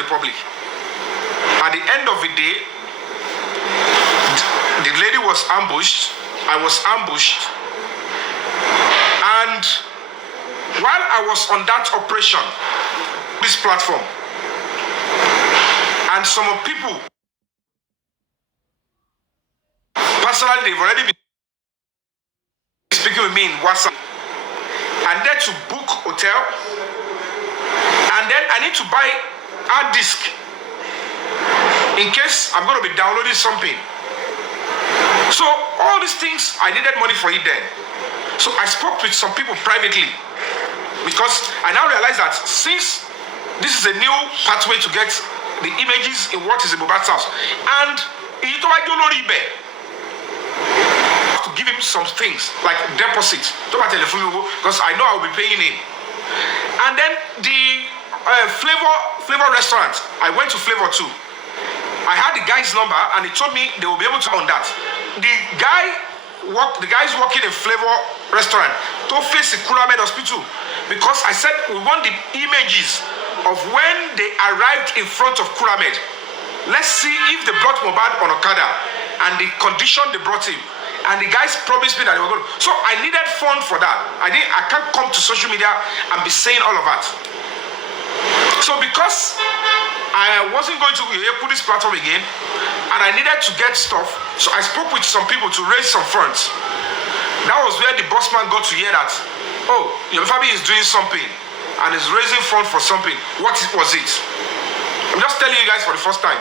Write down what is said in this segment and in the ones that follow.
the public. At the end of the day, the lady was ambushed. I was ambushed. And while I was on that operation, this platform, and some of people, personally, they've already been speaking with me in WhatsApp. And then to book hotel. And then I need to buy hard disk in case I'm going to be downloading something. So all these things, I needed money for it then. So I spoke with some people privately because I now realize that since this is a new pathway to get the images in what is in Mohbad's house, and to give him some things like deposit because I know I will be paying him. And then the Flavor restaurant, I went to Flavor too. I had the guy's number and he told me they will be able to on that. The guys working in Flavor restaurant to face the Kuramed hospital because I said we want the images of when they arrived in front of Kuramed. Let's see if they brought Mohbad on Okada and the condition they brought him. And the guys promised me that they were going to. So I needed fund for that. I can't come to social media and be saying all of that. So because I wasn't going to put this platform again, and I needed to get stuff, so I spoke with some people to raise some funds. That was where the boss man got to hear that, oh, your family is doing something and is raising funds for something. What was it? I'm just telling you guys for the first time.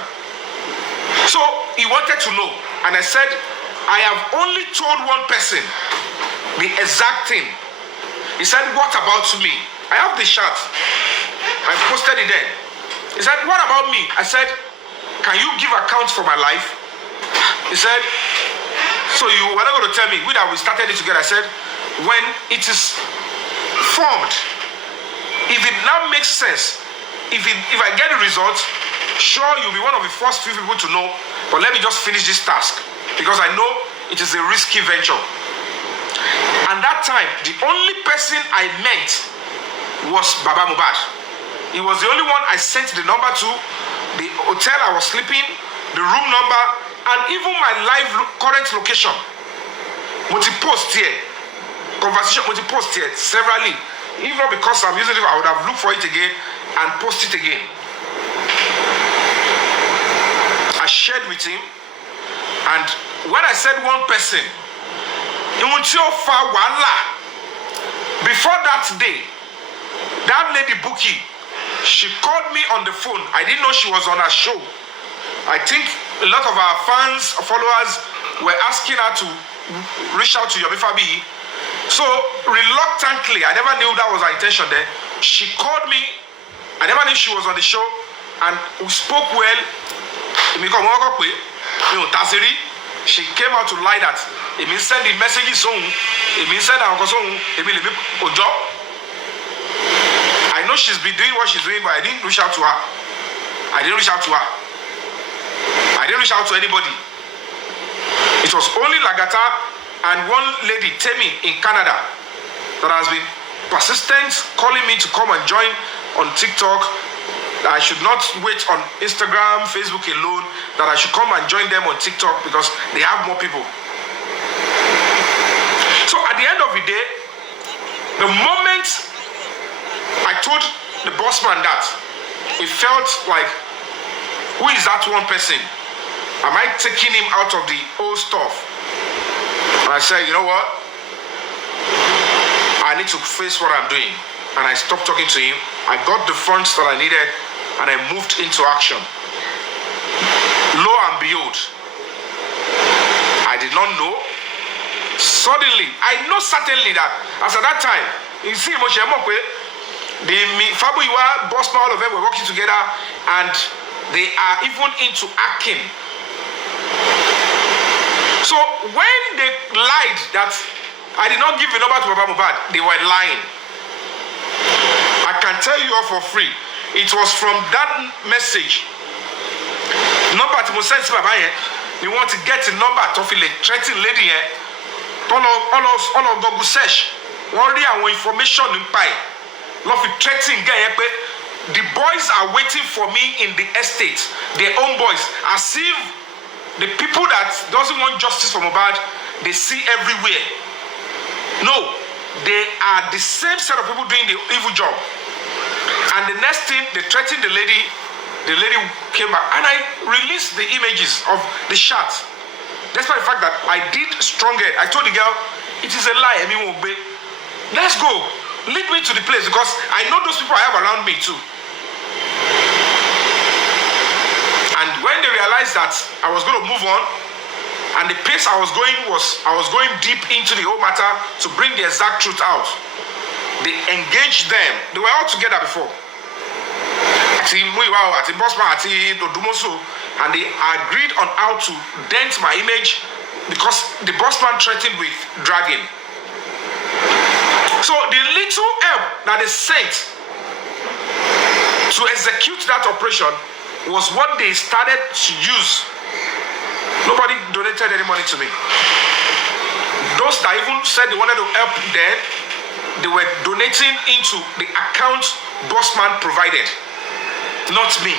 So he wanted to know, and I said, I have only told one person the exact thing. He said, what about me? I have the shot. I posted it then. He said, what about me? I said, can you give accounts for my life? He said, so you were not going to tell me. We started it together. I said, when it is formed, if it now makes sense, if I get the results, sure, you'll be one of the first few people to know, but let me just finish this task because I know it is a risky venture. And that time, the only person I met was Baba Mohbad. He was the only one I sent the number to, the hotel I was sleeping, the room number, and even my live current location. Multi-post here, conversation, multi-post here, severally. If not because I'm using it, I would have looked for it again and post it again. I shared with him, and when I said one person, before that day, that lady Buki, she called me on the phone. I didn't know she was on her show. I think a lot of our fans, followers were asking her to reach out to Yomi fabiyi. So reluctantly, I never knew that was her intention there. She called me. I never knew she was on the show, and we spoke well. She came out to lie that it means send the messages on, it means send our job. I know she's been doing what she's doing, but I didn't reach out to her. I didn't reach out to anybody. It was only Lagata and one lady, Temi, in Canada, that has been persistent, calling me to come and join on TikTok. That I should not wait on Instagram, Facebook alone, that I should come and join them on TikTok because they have more people. So at the end of the day, the moment I told the boss man that, it felt like, who is that one person? Am I taking him out of the old stuff? And I said, you know what? I need to face what I'm doing. And I stopped talking to him. I got the funds that I needed and I moved into action. Lo and behold, I did not know. Suddenly, I know certainly that as at that time, you see, the fabiyi, boss man, all of them were working together and they are even into acting. So when they lied that I did not give the number to Baba Mohbad, they were lying. I can tell you all for free. It was from that message. Number to send to Baba here. You want to get a number to feel a threatening lady here. All of Google search. One real information in pie. Love it threatening guy here. the boys are waiting for me in the estate, their own boys, as if the people that doesn't want justice for Mohbad, they see everywhere. No, they are the same set of people doing the evil job. And the next thing, they threatened the lady came back, and I released the images of the shots. Despite the fact that I did stronger, I told the girl, it is a lie, let's go, lead me to the place, because I know those people I have around me too. And when they realized that I was going to move on, and the pace I was going deep into the whole matter to bring the exact truth out, they engaged them. They were all together before. And they agreed on how to dent my image because the bossman threatened with dragging. So the little help that they sent to execute that operation was what they started to use. Nobody donated any money to me. Those that even said they wanted to help then, they were donating into the account bossman provided, not me.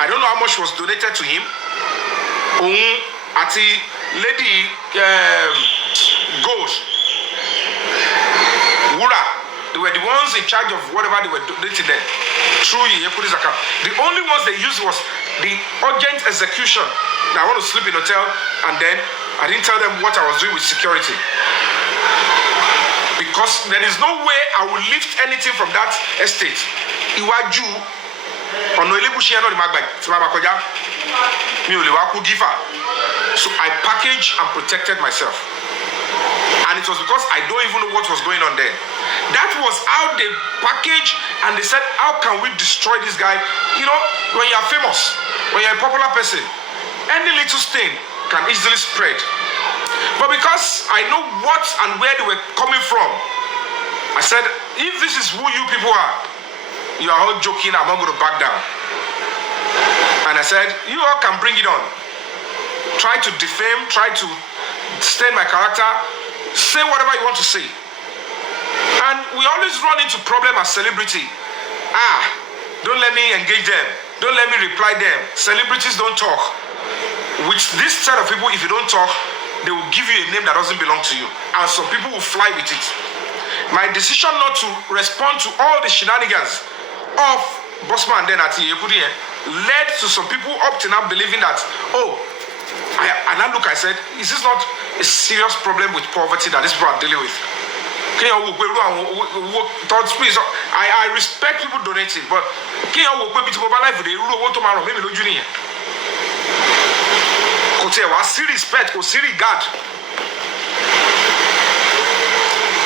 I don't know how much was donated to him. Ati lady Gold, Wura, they were the ones in charge of whatever they were donating there through Yekudi's account. The only ones they used was the urgent execution. Now I want to sleep in a hotel, and then I didn't tell them what I was doing with security. Because there is no way I will lift anything from that estate. Iwaju ono elebushi eno di magba ti baba koja mi ò lè wá kú giver. So I packaged and protected myself, and it was because I don't even know what was going on there. That was how they packaged, and they said, how can we destroy this guy? You know, when you are famous, when you are a popular person, any little stain can easily spread. But because I know what and where they were coming from, I said, if this is who you people are, you are all joking, I'm not going to back down. And I said, you all can bring it on. Try to defame, try to stain my character, say whatever you want to say. And we always run into problem as celebrity. Don't let me engage them. Don't let me reply them. Celebrities don't talk. With this set of people, if you don't talk, they will give you a name that doesn't belong to you. And some people will fly with it. My decision not to respond to all the shenanigans of Bossman then at Yekudi led to some people up to now believing that, and I look, I said, is this not a serious problem with poverty that these people are dealing with? I respect people donating, but respect, regard.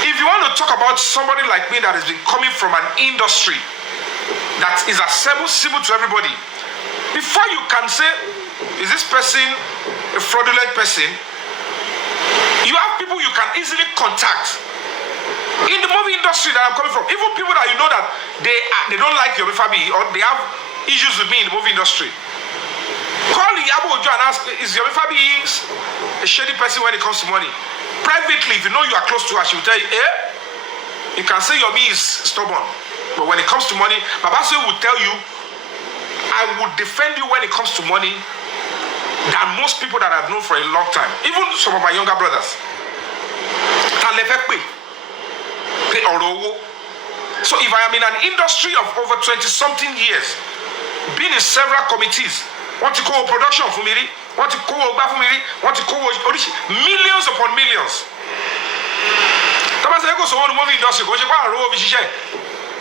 If you want to talk about somebody like me that has been coming from an industry that is accessible to everybody, before you can say, is this person a fraudulent person, you have people you can easily contact. In the movie industry that I'm coming from, even people that you know that they don't like Yomi fabiyi or they have issues with me in the movie industry, call Yabo Ojo and ask, is Yomi fabiyi a shady person when it comes to money? Privately, if you know you are close to her, she will tell you, you can say Yomi is stubborn, but when it comes to money, Babase will tell you, I would defend you when it comes to money than most people that I've known for a long time, even some of my younger brothers. So if I am in an industry of over 20-something years, been in several committees, want to call production for me, want to call back for me, want to call millions upon millions.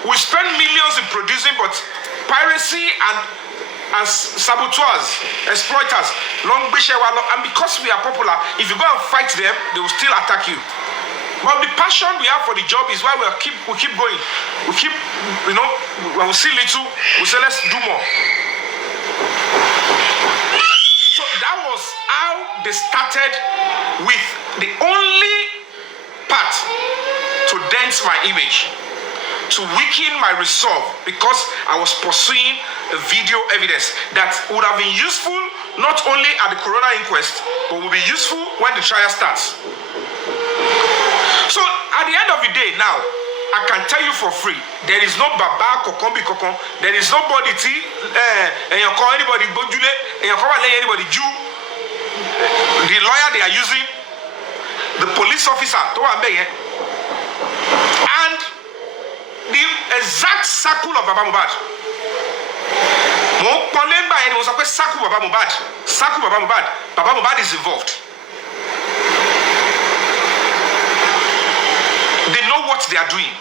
We spend millions in producing, but piracy and saboteurs, exploiters, and because we are popular, if you go and fight them, they will still attack you. But the passion we have for the job is why we keep going. We keep, when we see little, we say let's do more. So that was how they started, with the only part to dent my image, to weaken my resolve, because I was pursuing a video evidence that would have been useful not only at the coroner inquest, but will be useful when the trial starts. So at the end of the day now, I can tell you for free, there is no Baba Kokombi Kokon. There is nobody and you call anybody Bojule, and you call anybody Jew. The lawyer they are using, the police officer, and the exact circle of Baba Mohbad. Baba Mohbad is involved. They know what they are doing.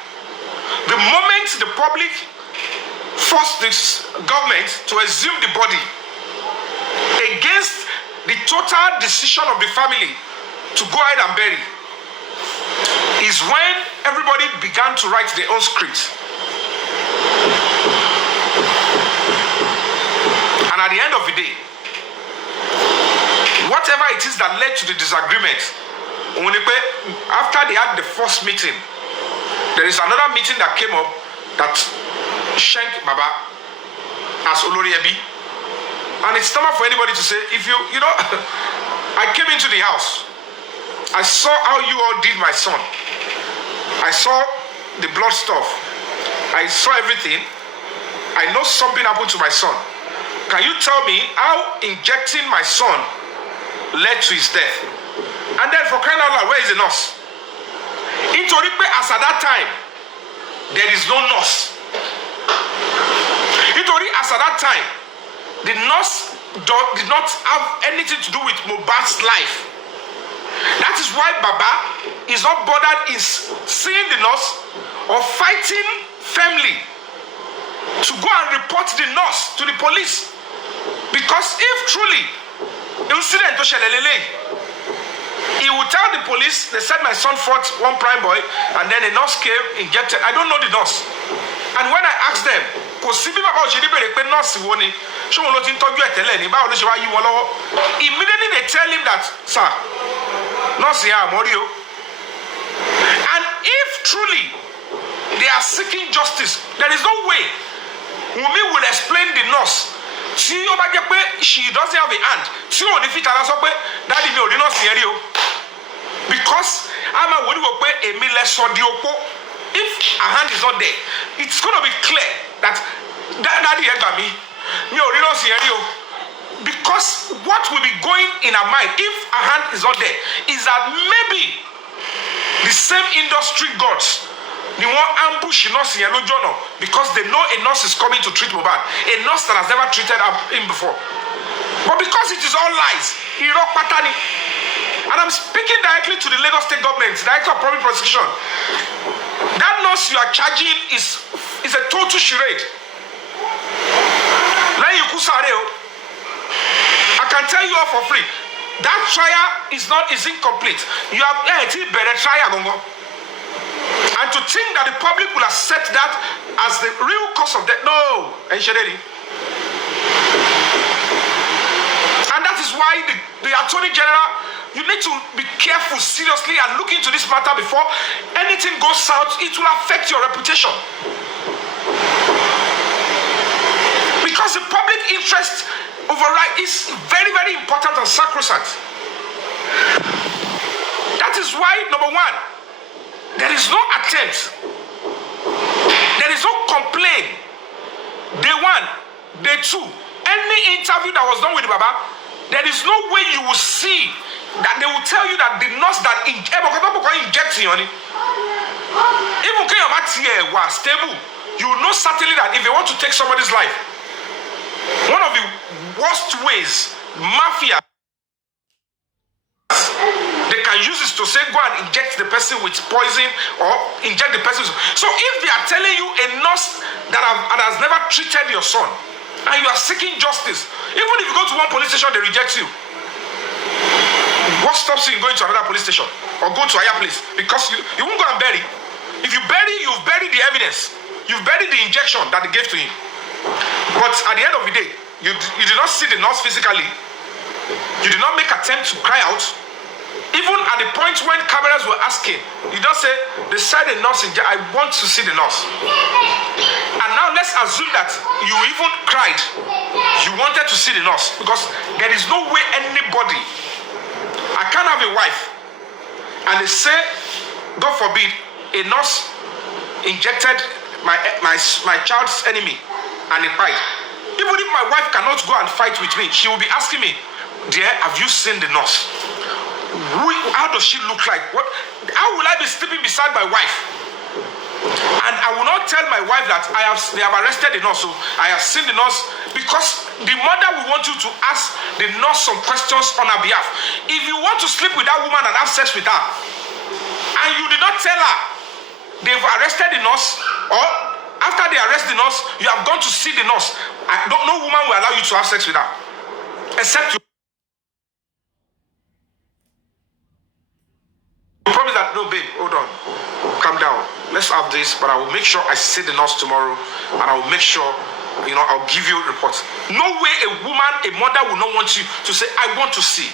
The moment the public forced this government to exhume the body against the total decision of the family to go ahead and bury, is when everybody began to write their own scripts. And at the end of the day, whatever it is that led to the disagreement, after they had the first meeting, there is another meeting that came up that shanked Baba as Olori Ebi. And it's normal for anybody to say, if you know, I came into the house, I saw how you all did my son. I saw the blood stuff. I saw everything. I know something happened to my son. Can you tell me how injecting my son led to his death? And then for crying out loud, where is the nurse? As at that time, there is no nurse. As at that time, the nurse did not have anything to do with Mohbad's life. That is why Baba is not bothered in seeing the nurse or fighting family to go and report the nurse to the police. Because if truly incident to Shelelele, he would tell the police, they said my son fought one prime boy, and then a nurse came, injected. I don't know the nurse. And when I asked them, immediately they tell him that, sir, nurse here, Morio. And if truly they are seeking justice, there is no way Wumi will explain the nurse. She doesn't have a hand. Daddy, because I'm a if a hand is not there, it's going to be clear that Daddy because what will be going in our mind if a hand is not there is that maybe the same industry gods they want ambush nurse because they know a nurse is coming to treat Mohbad, a nurse that has never treated him before. But because it is all lies, and I'm speaking directly to the Lagos State government, Director of Public Prosecution, that nurse you are charging is a total charade. I can tell you all for free, that trial is incomplete. You have better trial. And to think that the public will accept that as the real cause of death, no. And that is why the Attorney General, you need to be careful seriously and look into this matter before anything goes south. It will affect your reputation. Because the public interest override is very, very important and sacrosanct. That is why, number one, there is no attempt. There is no complaint. Day one, day two, any interview that was done with Baba, there is no way you will see that they will tell you that the nurse that injects you, even when your was stable, you know certainly that if they want to take somebody's life, one of the worst ways mafia they can use this to say go and inject the person with poison or inject the person. So if they are telling you a nurse that has never treated your son and you are seeking justice, even if you go to one police station they reject you, what stops you in going to another police station or go to a higher place? Because you won't go and bury. If you bury, you've buried the evidence, you've buried the injection that they gave to him. But at the end of the day, you did not see the nurse physically, you did not make attempt to cry out. Even at the point when cameras were asking, you don't say, they said the nurse, I want to see the nurse. And now let's assume that you even cried. You wanted to see the nurse. Because there is no way anybody, I can't have a wife. And they say, God forbid, a nurse injected my child's enemy and he died. Even if my wife cannot go and fight with me, she will be asking me, dear, have you seen the nurse? How does she look like? How will I be sleeping beside my wife? And I will not tell my wife that they have arrested the nurse, so I have seen the nurse, because the mother will want you to ask the nurse some questions on her behalf. If you want to sleep with that woman and have sex with her, and you did not tell her they've arrested the nurse, or after they arrest the nurse, you have gone to see the nurse, no woman will allow you to have sex with her, except you promise that, no babe, hold on, calm down, let's have this, but I will make sure I see the nurse tomorrow, and I will make sure, I'll give you a report. No way a woman, a mother will not want you to say, I want to see.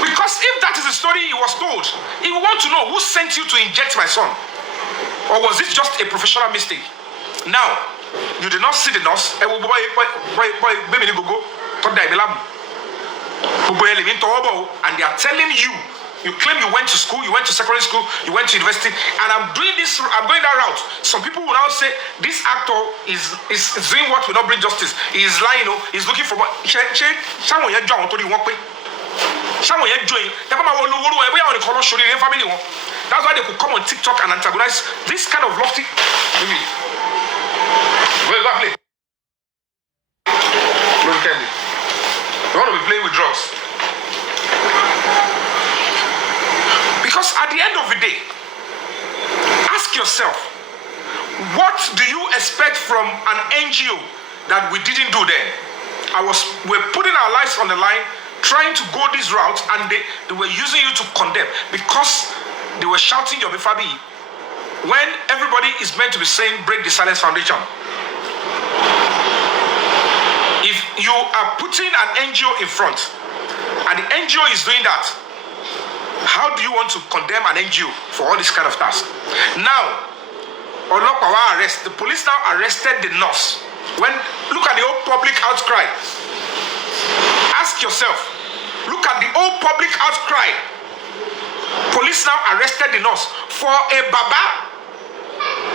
Because if that is the story he was told, he will want to know who sent you to inject my son. Or was it just a professional mistake? Now, you did not see the nurse. And they are telling you, you claim you went to school, you went to secondary school, you went to university, and I'm going that route. Some people will now say, this actor is doing what will not bring justice. He is lying, he's looking for what. That's why they could come on TikTok and antagonize this kind of lofty. Where exactly? You want to be playing with drugs. Because at the end of the day, ask yourself, what do you expect from an NGO that we didn't do then? We're putting our lives on the line, trying to go this route, and they were using you to condemn because they were shouting Yomi fabiyi when everybody is meant to be saying break the silence foundation. If you are putting an NGO in front and the NGO is doing that, how do you want to condemn an NGO for all this kind of task? Now, the police now arrested the nurse. Look at the whole public outcry. Ask yourself, look at the whole public outcry. Police now arrested the nurse for a baba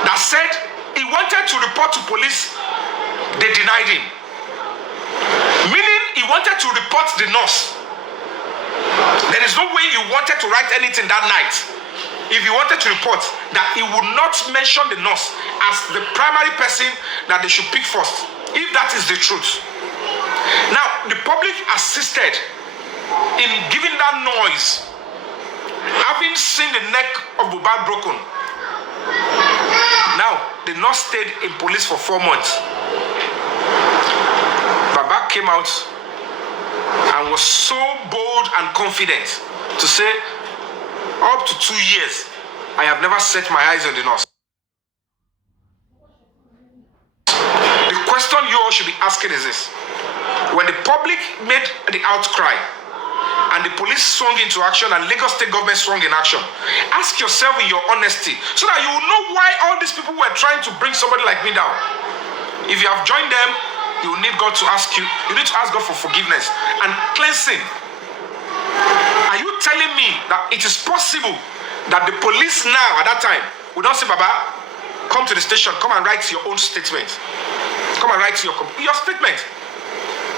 that said he wanted to report to police. They denied him. Meaning he wanted to report the nurse. There is no way he wanted to write anything that night. If he wanted to report, that he would not mention the nurse as the primary person that they should pick first, if that is the truth. Now, the public assisted in giving that noise, having seen the neck of Bubad broken. Now, the nurse stayed in police for 4 months. Baba came out and was so bold and confident to say, up to 2 years, I have never set my eyes on the nurse. The question you all should be asking is this. When the public made the outcry and the police swung into action and Lagos State government swung in action, ask yourself in your honesty so that you will know why all these people were trying to bring somebody like me down. If you have joined them, you need God to ask you. You need to ask God for forgiveness and cleansing. Are you telling me that it is possible that the police now at that time would not say, Baba, come to the station, come and write your own statement. Come and write your statement.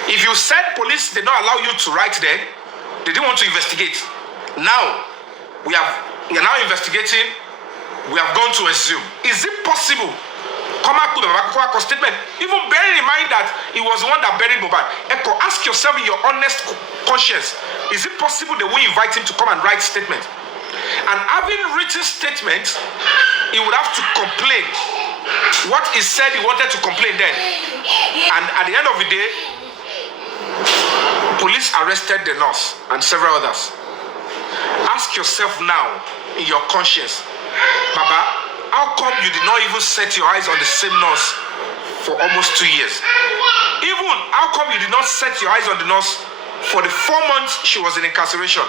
If you said police did not allow you to write then, they didn't want to investigate. Now, we are now investigating, we have gone to assume. Is it possible? Come out to the statement, even bearing in mind that he was the one that buried Mohbad. Echo, ask yourself in your honest conscience, is it possible that we invite him to come and write statement? And having written statement, he would have to complain what he said he wanted to complain then. And at the end of the day, police arrested the nurse and several others. Ask yourself now in your conscience, Baba, how come you did not even set your eyes on the same nurse for almost 2 years? Even, how come you did not set your eyes on the nurse for the 4 months she was in incarceration?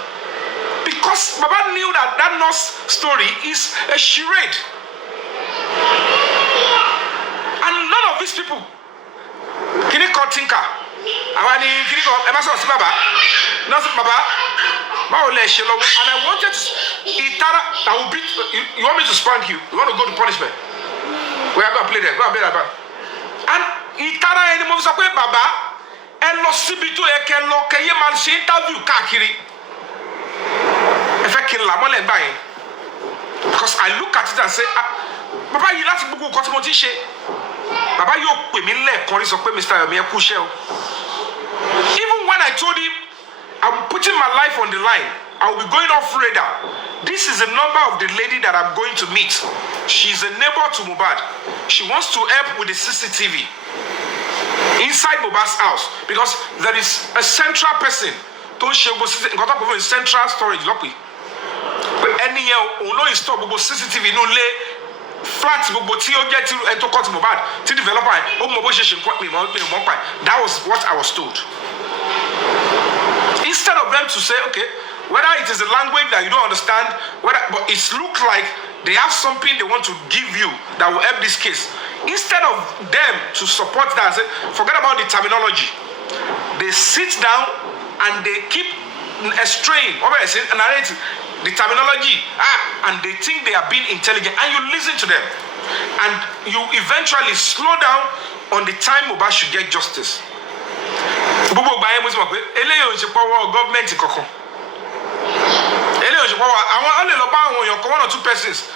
Because Baba knew that that nurse story is a charade. And none of these people, can you call Tinker? Awani, can you call Emerson Baba? Nurse Baba? And I wanted to, I will beat, you want me to spank you? You want to go to punishment? We are going to play there. Go and play that back. And Itara any moves up with Baba and no Sibito can lock a man she interview Kakiri. Effecting Lamol and buying. Because I look at it and say, Baba, you like to go Cosmotisha. Baba, you pay me left, Corris of Mr. Yomi Kushel. Even when I told him, I'm putting my life on the line, I will be going off radar. This is the number of the lady that I'm going to meet. She's a neighbor to Mohbad. She wants to help with the CCTV inside Mohbad's house because there is a central person. Don't show central storage. But any year, only install CCTV no lay flat but get to enter court Mohbad to develop. That was what I was told. Instead of them to say, okay, whether it is a language that you don't understand, but it looks like they have something they want to give you that will help this case. Instead of them to support that and say, forget about the terminology. They sit down and they keep straying over the terminology, and they think they are being intelligent, and you listen to them. And you eventually slow down on the time Mohbad should get justice. Government one or two persons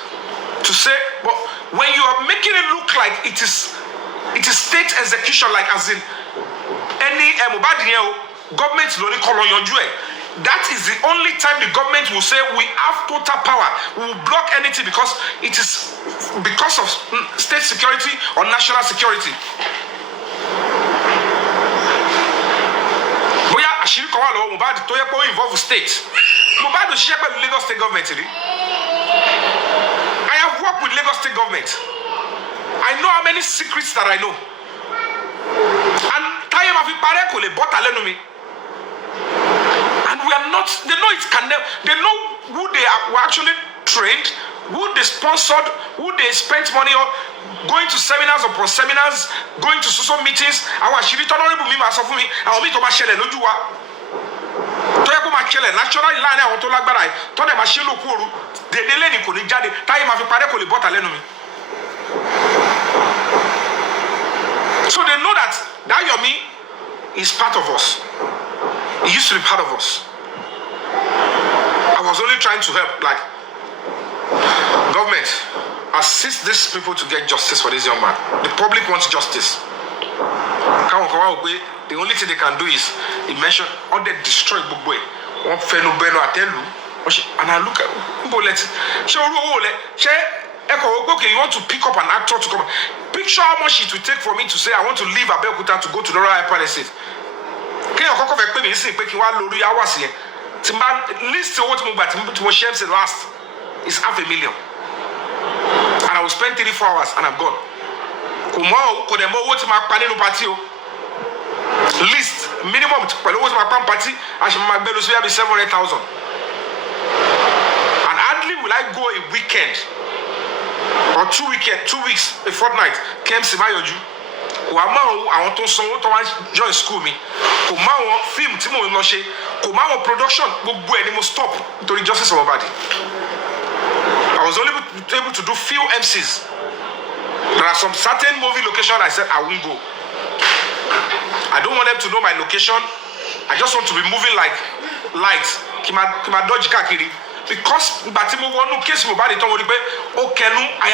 to say, but when you are making it look like it is state execution, like as in any government only call on your joy. That is the only time the government will say we have total power. We will block anything because it is because of state security or national security. Ashiri Kowalo, Mohbad to involve state. Mohbad to share with Lagos State government. I have worked with Lagos State government. I know how many secrets that I know. And time of Ipareko le bought me. And we are not, they know it can never, they know who they were actually trained, who they sponsored, who they spent money on, going to seminars upon seminars, going to social meetings. I was actually honorable me myself for me. I will meet to my shell and no you are. Toyako Makele, natural line I want to like Barai, Tony Mashilo Kuru, the Deleni Kunijadi, Time of Pareko le bought me. So they know that Yomi is part of us. He used to be part of us. I was only trying to help, like, government, assist these people to get justice for this young man. The public wants justice. The only thing they can do is, he mentioned, all they destroy Bugwe. One fellow Beno, I tell you. And I look at okay, you want to pick up an actor to come. Picture how much it will take for me to say, I want to leave Abeokuta to go to the Royal Palace. Can you come back and say, picking one lorry hours here? To list what move, but to share the last is $500,000. And I will spend 3-4 hours and I'm gone. List minimum party, I should my bells will be 700,000. And hardly will I go a weekend or 2 weeks, a fortnight. Came Simayoju. I want to join school me. Film Timo Noshe, production will stop to the justice of our body. I was only able to do few MCs. There are some certain movie locations I said I won't go. I don't want them to know my location. I just want to be moving like light. Kima dodge kakiri. Because I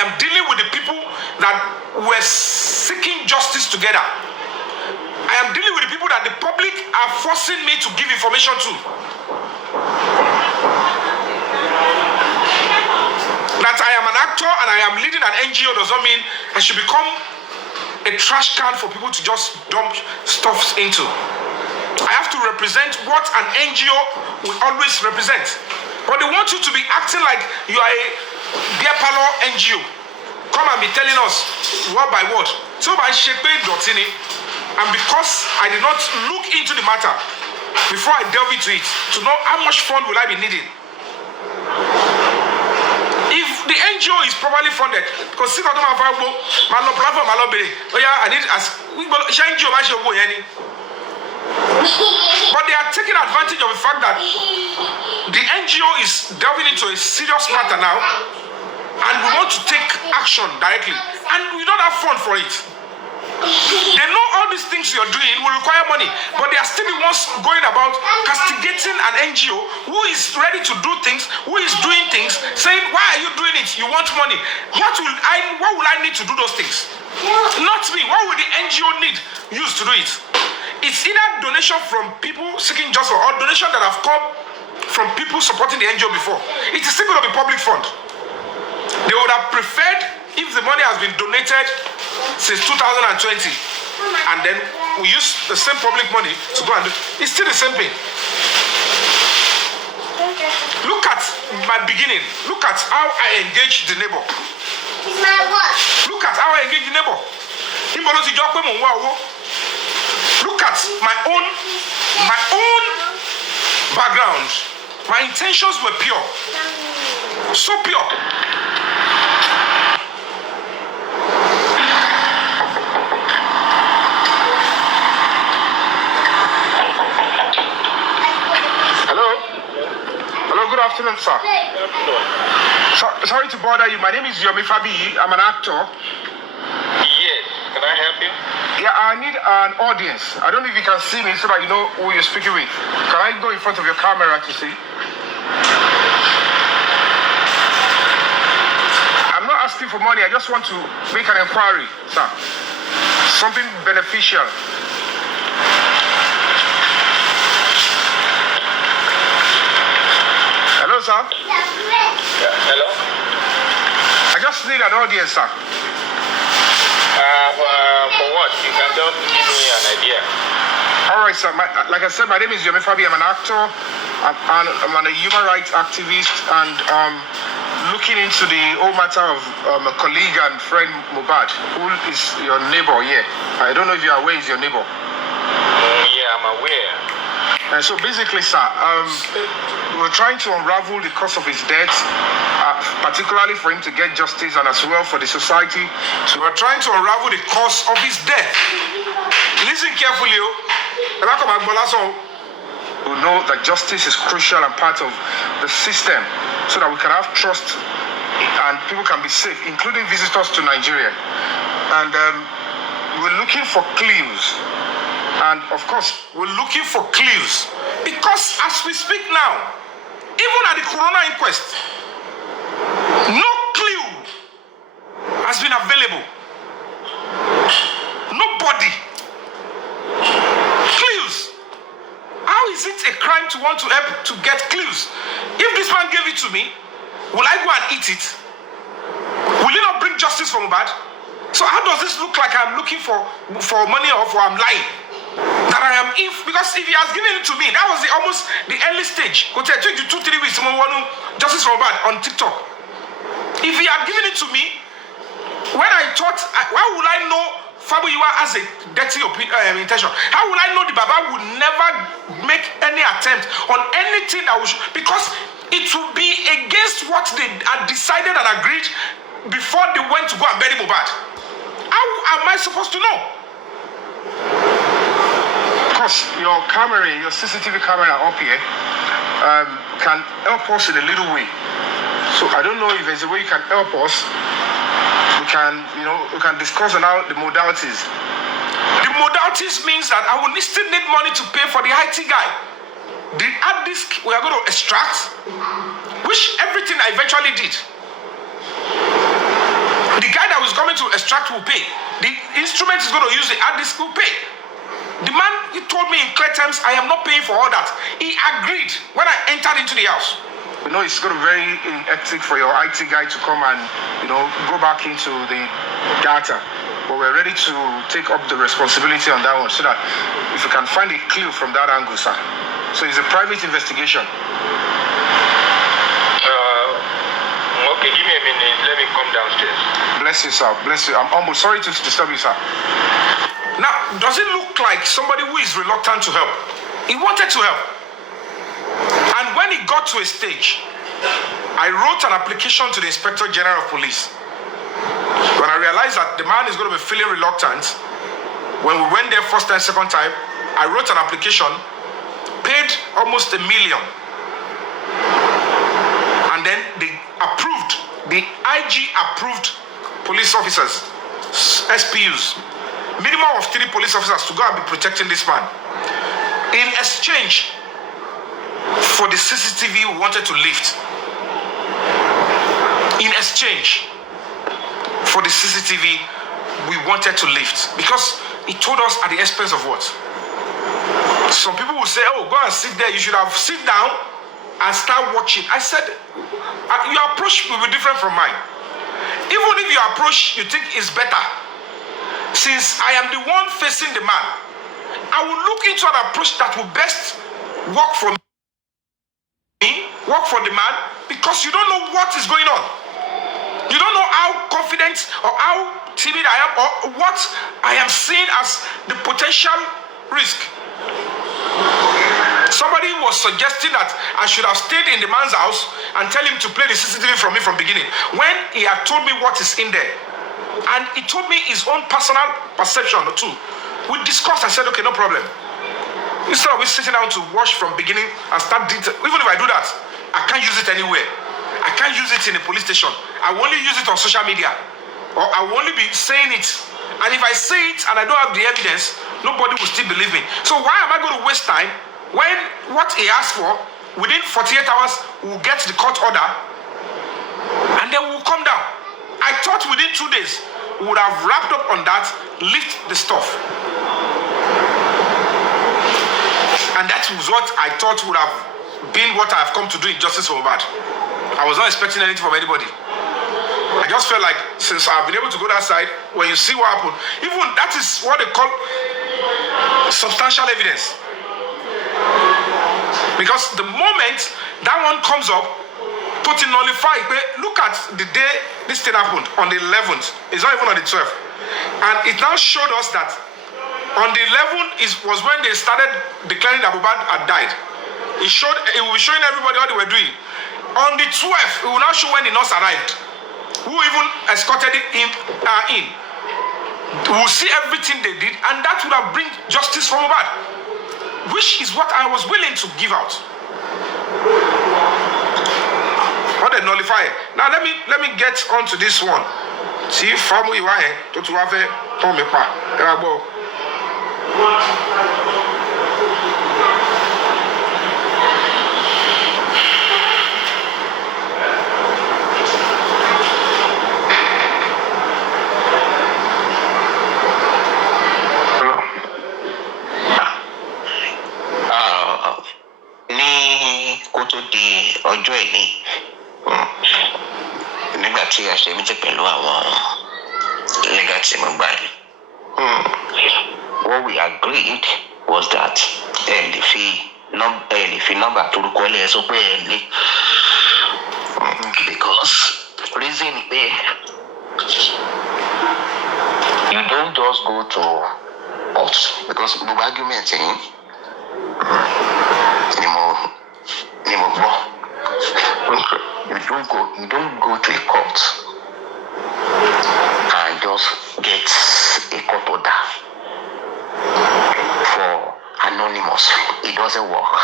am dealing with the people that were seeking justice together. I am dealing with the people that the public are forcing me to give information to. That I am an actor and I am leading an NGO does not mean I should become a trash can for people to just dump stuff into. I have to represent what an NGO will always represent. But they want you to be acting like you are a beer parlor NGO. Come and be telling us word by word. So by Shekpe Dotini, and because I did not look into the matter before I delve into it, to know how much fund will I be needing. If the NGO is properly funded, because see, I But they are taking advantage of the fact that the NGO is delving into a serious matter now, and we want to take action directly, and we don't have fund for it. They know all these things you're doing will require money, but they are still the ones going about castigating an NGO who is ready to do things, who is doing things, saying, why are you doing it? You want money. What will I need to do those things? Not me. What will the NGO need use to do it? It's either donation from people seeking justice or donation that have come from people supporting the NGO before. It is still going to be public fund. They would have preferred if the money has been donated since 2020, and then we use the same public money to go and do it's still the same thing. Look at my beginning. Look at how I engaged the neighbor. Look at how I engaged the neighbor. Look at my own background. My intentions were pure. So pure. Good afternoon, sir. Sorry to bother you. My name is Yomi, fabiyi. I'm an actor. Yes. Can I help you? Yeah, I need an audience. I don't know if you can see me so that you know who you're speaking with. Can I go in front of your camera to see? I'm not asking for money. I just want to make an inquiry, sir. Something beneficial. Hello, sir. Yeah, hello? I just need an audience, sir. For what? You can just give me an idea. All right, sir. Like I said, my name is Yomi Fabi. I'm an actor. I'm a human rights activist, and looking into the whole matter of a colleague and friend Mohbad, who is your neighbor here. I don't know if you're aware he's your neighbor. Yeah, I'm aware. And so basically, sir, we're trying to unravel the cause of his death, particularly for him to get justice and as well for the society. So we're trying to unravel the cause of his death. Listen carefully. We know that justice is crucial and part of the system so that we can have trust and people can be safe, including visitors to Nigeria. And we're looking for clues. And of course, we're looking for clues because as we speak now, even at the Corona inquest, no clue has been available. Nobody. Clues. How is it a crime to want to help to get clues? If this man gave it to me, will I go and eat it? Will it not bring justice for Mohbad? So how does this look like I'm looking for money or for I'm lying? That I am because if he has given it to me, that was almost the early stage. Go take you 2-3 weeks, someone want justice for Mohbad on TikTok. If he had given it to me, when I thought, why would I know fabiyi has a dirty intention? How would I know the Baba would never make any attempt on anything that would, because it would be against what they had decided and agreed before they went to go and bury Mohbad. How am I supposed to know? Of course, your camera, your CCTV camera up here can help us in a little way. So I don't know if there's a way you can help us. We can discuss on how the modalities. The modalities means that I will still need money to pay for the IT guy. The hard disk we are going to extract, which everything I eventually did. The guy that was coming to extract will pay. The instrument is going to use the hard disk will pay. The man, he told me in clear terms, I am not paying for all that. He agreed when I entered into the house. You know, it's going to be very hectic for your IT guy to come and, go back into the data. But we're ready to take up the responsibility on that one so that if we can find a clue from that angle, sir. So it's a private investigation. Okay, give me a minute. Let me come downstairs. Bless you, sir. Bless you. I'm humble. Sorry to disturb you, sir. Now, does it look like somebody who is reluctant to help? He wanted to help. And when he got to a stage, I wrote an application to the Inspector General of Police. When I realized that the man is going to be feeling reluctant, when we went there first and second time, I wrote an application, paid almost $1 million, and then they approved, the IG approved police officers, SPUs, minimum of 3 police officers to go and be protecting this man. In exchange for the CCTV we wanted to lift. In exchange for the CCTV we wanted to lift. Because he told us at the expense of what? Some people will say, oh, go and sit there. You should have sit down and start watching. I said, your approach will be different from mine. Even if your approach you think is better, since I am the one facing the man, I will look into an approach that will best work for me, work for the man, because you don't know what is going on. You don't know how confident or how timid I am or what I am seeing as the potential risk. Somebody was suggesting that I should have stayed in the man's house and tell him to play the CCTV from me from beginning, when he had told me what is in there. And he told me his own personal perception too. We discussed, I said, okay, no problem. Instead of we sitting down to watch from beginning and start detail, even if I do that, I can't use it anywhere. I can't use it in a police station. I will only use it on social media. Or I will only be saying it. And if I say it and I don't have the evidence, nobody will still believe me. So why am I going to waste time when what he asked for, within 48 hours, we'll get the court order and then we'll come down? I thought within 2 days, we would have wrapped up on that, lift the stuff. And that was what I thought would have been what I have come to do in justice for Mohbad. I was not expecting anything from anybody. I just felt like, since I've been able to go that side, when you see what happened, even that is what they call substantial evidence. Because the moment that one comes up, put in nullify, look at the day this thing happened, on the 11th. It's not even on the 12th. And it now showed us that on the 11th was when they started declaring that Mohbad had died. It will be showing everybody what they were doing. On the 12th, it will now show when the nurse arrived, who even escorted him in. We will see everything they did, and that would have bring justice for Mohbad, which is what I was willing to give out. What they nullify. Now let me get onto this one. See, family why to have a Tommy Pa. ọjọ́ ìní nígbà tí a ṣe mítí pẹ̀lú àwọn legal team gbà yìí, what we agreed was that ẹ lè fi nọ́mbà torúkọ lẹ sọ pé ẹ lè, because reason pé you don't just go to court, because gbogbo argument yìí ni mo gbọ́. You don't go to a court and just get a court order for anonymous. It doesn't work.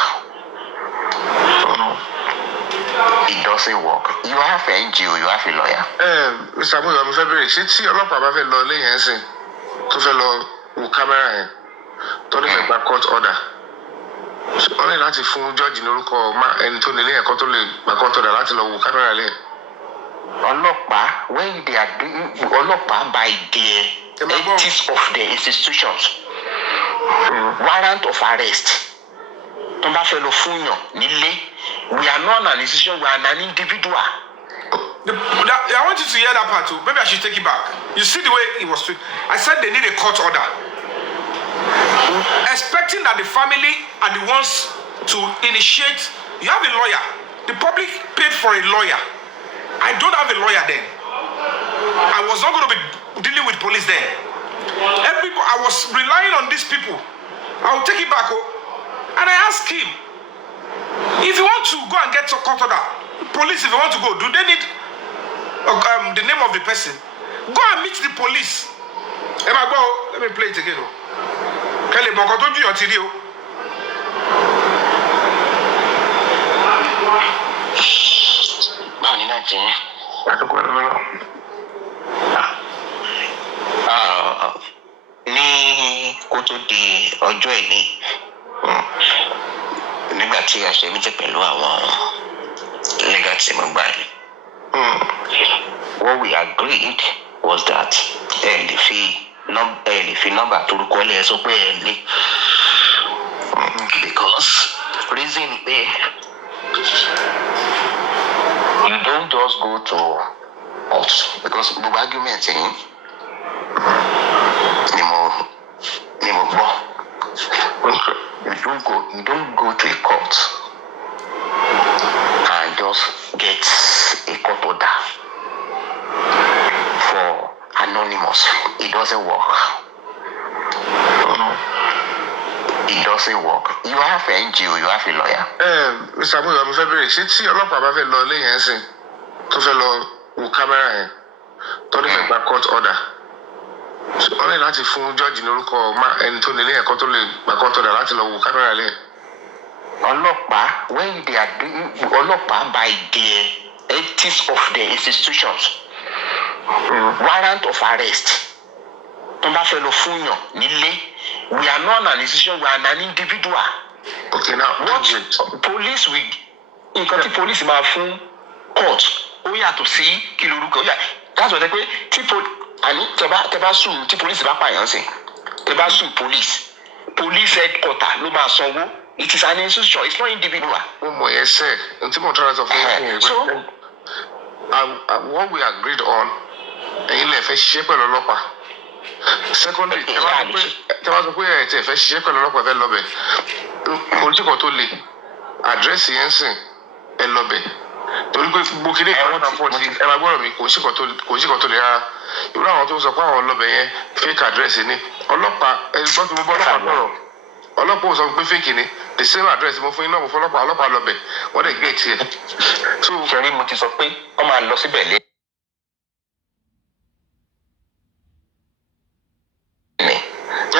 It doesn't work. You have an NGO, you have a lawyer. Mr. Abuja, I'm very ṣé tí ọlọ́pàá bá fẹ́ lọ lẹ́yìn ẹ̀sìn tó fẹ́ lọ wo kámẹ́rà yẹn tó ní fẹ́ gba court order. Wọ́n ní láti fún jọ́ọ̀jì lórúkọ ẹni tó nílé ẹ̀kọ́ tó lè gba court order láti lọ wo kámẹ́rà lẹ́yìn. Ọlọ́pàá, when they are doing ọlọ́pàá by the ethics of the institutions, warrant of arrest, tó bá fẹ́ lọ fún yàn nílé, we are not an institution, we are an individual. I want you to hear that part too. Maybe I should take it back. You see the way it was treated. I said they need a court order, expecting that the family are the ones to initiate. You have a lawyer. The public paid for a lawyer. I don't have a lawyer then. I was not going to be dealing with police then. I was relying on these people. I will take it back. And I asked him, if you want to go and get a court order, police, if you want to go, do they need the name of the person? Go and meet the police. Let me play it again. kẹ́lẹ̀ mọ̀ nǹkan tó jù yàn ti rí o. báwo ni náà jẹ́ àdúgbò ẹ̀ lọ́wọ́. ní kó tó di ọjọ́ ìní nígbà tí a ṣe mítí pẹ̀lú àwọn legal team gbà ní. What we agreed was that ẹ lè fi nọ́mbà torúkọ ẹ lè sọ pé ẹ lè because reason pé you don't just go to court because gbogbo argument yìí ni mo gbọ́. You don't go to a court and just get a court order for anonymous. It doesn't work. It doesn't work. You have an NGO, you have a lawyer. Mr. Abuja, mo fẹ́ bèrè ṣé tí ọlọ́pàá bá fẹ́ lọ ilé yẹn sìn tó fẹ́ lọ wo kámẹ́rà yẹn tó ní fẹ́ gba court order wọ́n ní láti fún jọ́ọ̀jì ní orúkọ ẹni tó nílé ẹ̀kọ́ tó lè gba court order láti lọ wo kámẹ́rà lẹ́yìn. Ọlọ́pàá when they are doing ọlọ́pàá by the ethics of the institutions warrant of arrest tó bá fẹ́ lọ fún yàn nílé we are not an institution we are an individual. Okay, now what police will nǹkan tí police máa fún court ó yàtọ̀ sí kí lorúkọ ó yà that's why pé tí àní tẹ bá sùn tí police bá pààyàn sìn tẹ bá sùn police headquarter ló máa sanwó it is an institution it's not individual. mo mọ̀ yẹn sẹ́ ẹ̀ tí mo tọ́ra sọ fún yín so what we agreed on ẹ̀yin lè fẹ́ ṣiṣẹ́ pẹ̀lú ọlọ́pàá secondly tẹ bá sọ pé ẹ̀ tẹ̀ fẹ́ ṣiṣẹ́ pẹ̀lú ọlọ́pàá fẹ́ lọ́bẹ̀ oríṣìíkan tó le àdírẹ́sì yẹn sìn ẹ lọ́bẹ̀ torí pé gbogbo kí ní ìpàdé ẹ máa gbọ́dọ̀ mi kò sí kan tó le rárá ìwúrọ̀ àwọn tó ń sọ pé àwọn lọ́bẹ̀ yẹn fake address ni ọlọ́pàá ẹ gbọ́ tí mo bọ́ ọlọ́pàá gbọ́rọ̀ ọlọ́pàá ò sọ pé fake ni the same address mo fún iná mo fún ọlọ́pàá lọ́bẹ̀ wọ́n dẹ̀ gbé tiẹ̀. so kẹrin mo ti sọ pé wọ́n máa lọ síbẹ̀ lé.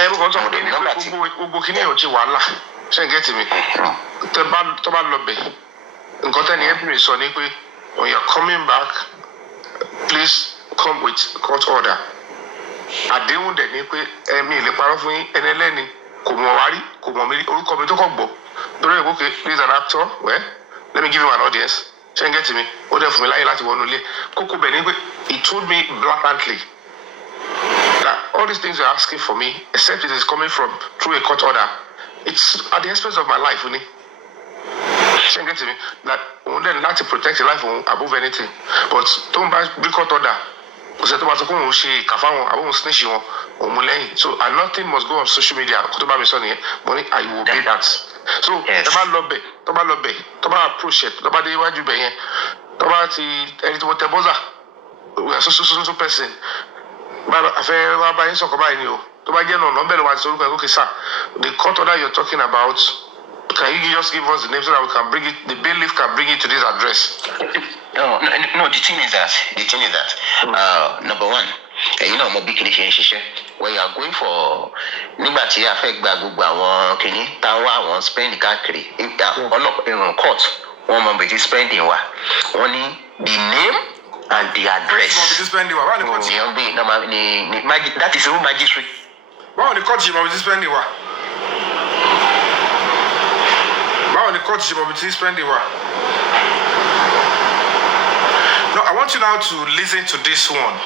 ẹ bó kàn sọ pé gbogbo kí ní ìyọ̀ ti wàhálà ṣé n gẹ́tì mi tó bá lọ́bẹ̀ nǹkan tẹ́ni ẹ́bìrì sọ ni pé when you are coming back please come with court order àdéhùn dẹ̀ ni pé ẹ̀mí ìlẹ̀ parọ́ fún yín ẹni ẹlẹ́ni kò mọ̀ wá rí kò mọ̀ mí rí orúkọ mi tó kọ̀ gbọ́ lórí ìwé okay please an actor well let me give him an audience ṣé n gẹ́tì mi ó dẹ̀ fún mi láyé láti wọnú ilé kókó bẹ̀ ni pé he told me blatantly that all these things you are asking for me except it is coming from through a court order it's at the expense of my life ni. She get to me that then not to protect your life above anything. But don't buy court order. Kò sẹ́ tó bá sọ pé òun ṣe kàfá wọn àbí òun snitch wọn òun mú lẹ́yìn. So and nothing must go on social media kó tó bá mi sọ nìyẹn. Mo ní I will obey that. So ẹ bá lọ bẹ̀ tó bá approach ẹ̀ tó bá dé iwájú bẹ̀ yẹn tó bá ti ẹni tó tẹ bọ́sà we are so person. Àfẹ́ wá bá yín sọ̀kọ̀ báyìí ni o. Tó bá jẹ́ náà bẹ́ẹ̀ ló wá ti sọ orúkọ ẹ̀ okay sir the court order you are talking about. Can you just give us the name so that we can bring it, the bailiff can bring it to this address? No, the thing is that, number one, you know, mo bí kìíní ṣe ń ṣiṣẹ́. When you are going for, nígbà tí a fẹ́ gba gbogbo àwọn kìíní, táwọn àwọn spending káàkiri, ọlọ́pàá court, wọ́n mọ bìtí spending wa. Wọ́n ní the name and the address. Wọ́n bìtí spending wa, báwo ni court yìí? That is a magistrate. Báwo ni court yìí mọ bìtí spending wa? Báwo ni court ṣe mọ̀ bí tí spending wa? No, I want you now to listen to this one.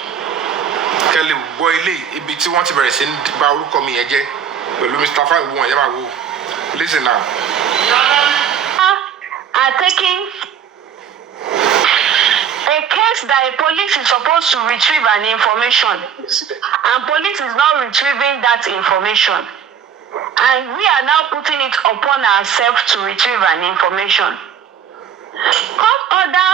Kẹ́lẹ́ gbọ́ ilé ibi tí wọ́n ti bẹ̀rẹ̀ sí ní bà orúkọ mi yẹn jẹ́ pẹ̀lú Mr. Fáìwù wọn yẹn máa wò. Listen now. Are taking a case that a police is supposed to retrieve an information and police is not retrieving that information. And we are now putting it upon ourselves to retrieve an information. Court order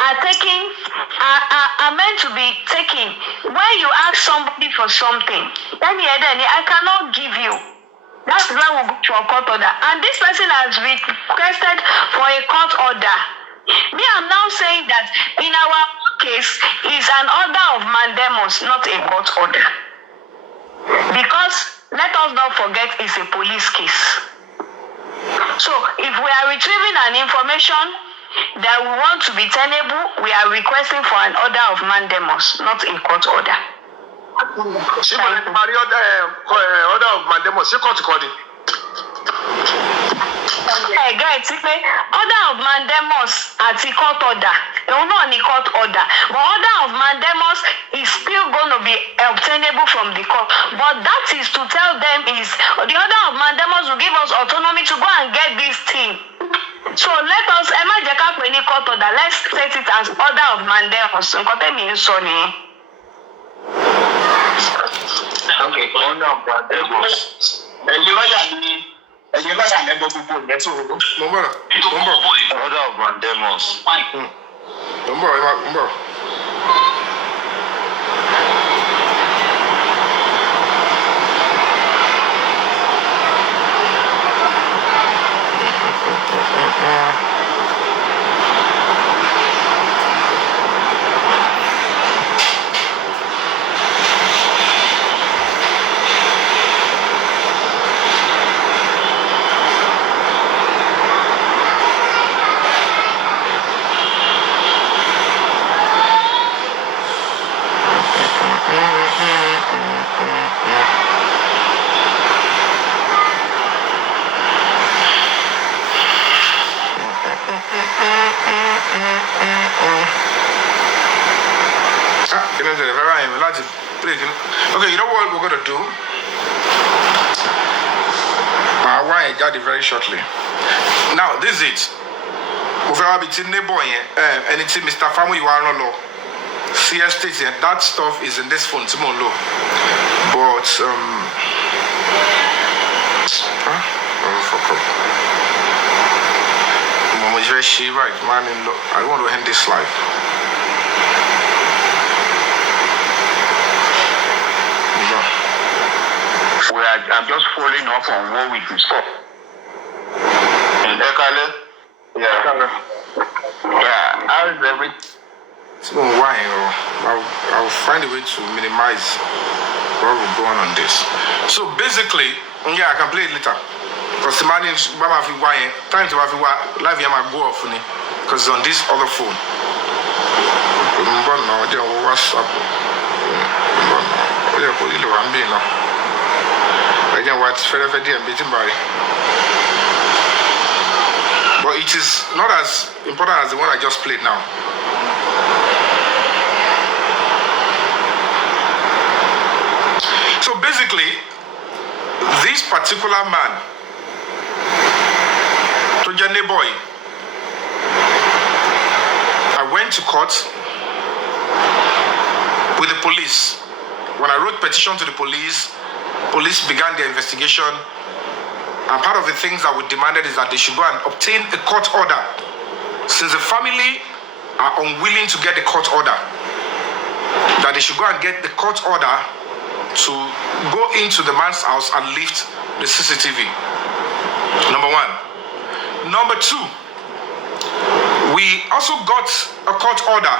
are meant to be taken when you ask somebody for something. Then I cannot give you. That's why we go to a court order. And this person has requested for a court order. Me, I'm now saying that in our case, is an order of mandamus, not a court order. Because let us not forget it's a police case. So if we are retrieving an information that we want to be tenable, we are requesting for an order of mandamus, not a court order. Order of mandamus, court calling. Guys, order of mandamus at the court order. Not the court order, but order of mandamus is still going to be obtainable from the court. But that is to tell them is the order of mandamus will give us autonomy to go and get this thing. So let us, court order. Let's set it as order of mandamus. Okay, order of mandamus. Order of mandamus. Okay, you know what we're gonna do? Why I got it very shortly. Now this is it. And it's Mr. Famu you are no law. CS states that stuff is in this phone, Timon law. But right, man, I don't want to end this live. I'm just following up on what we discussed. Yeah, how is everything? So why? I'll find a way to minimize what we're going on this. So basically, yeah, I can play it later. Because the man is time to have live here my go off because it's on this other phone. What's up? Again, what's fair for and beating by. But it is not as important as the one I just played now. So basically, this particular man, Tojane boy, I went to court with the police. When I wrote petition to the police began their investigation. And part of the things that we demanded is that they should go and obtain a court order. Since the family are unwilling to get the court order, that they should go and get the court order to go into the man's house and lift the CCTV. Number one. Number two, we also got a court order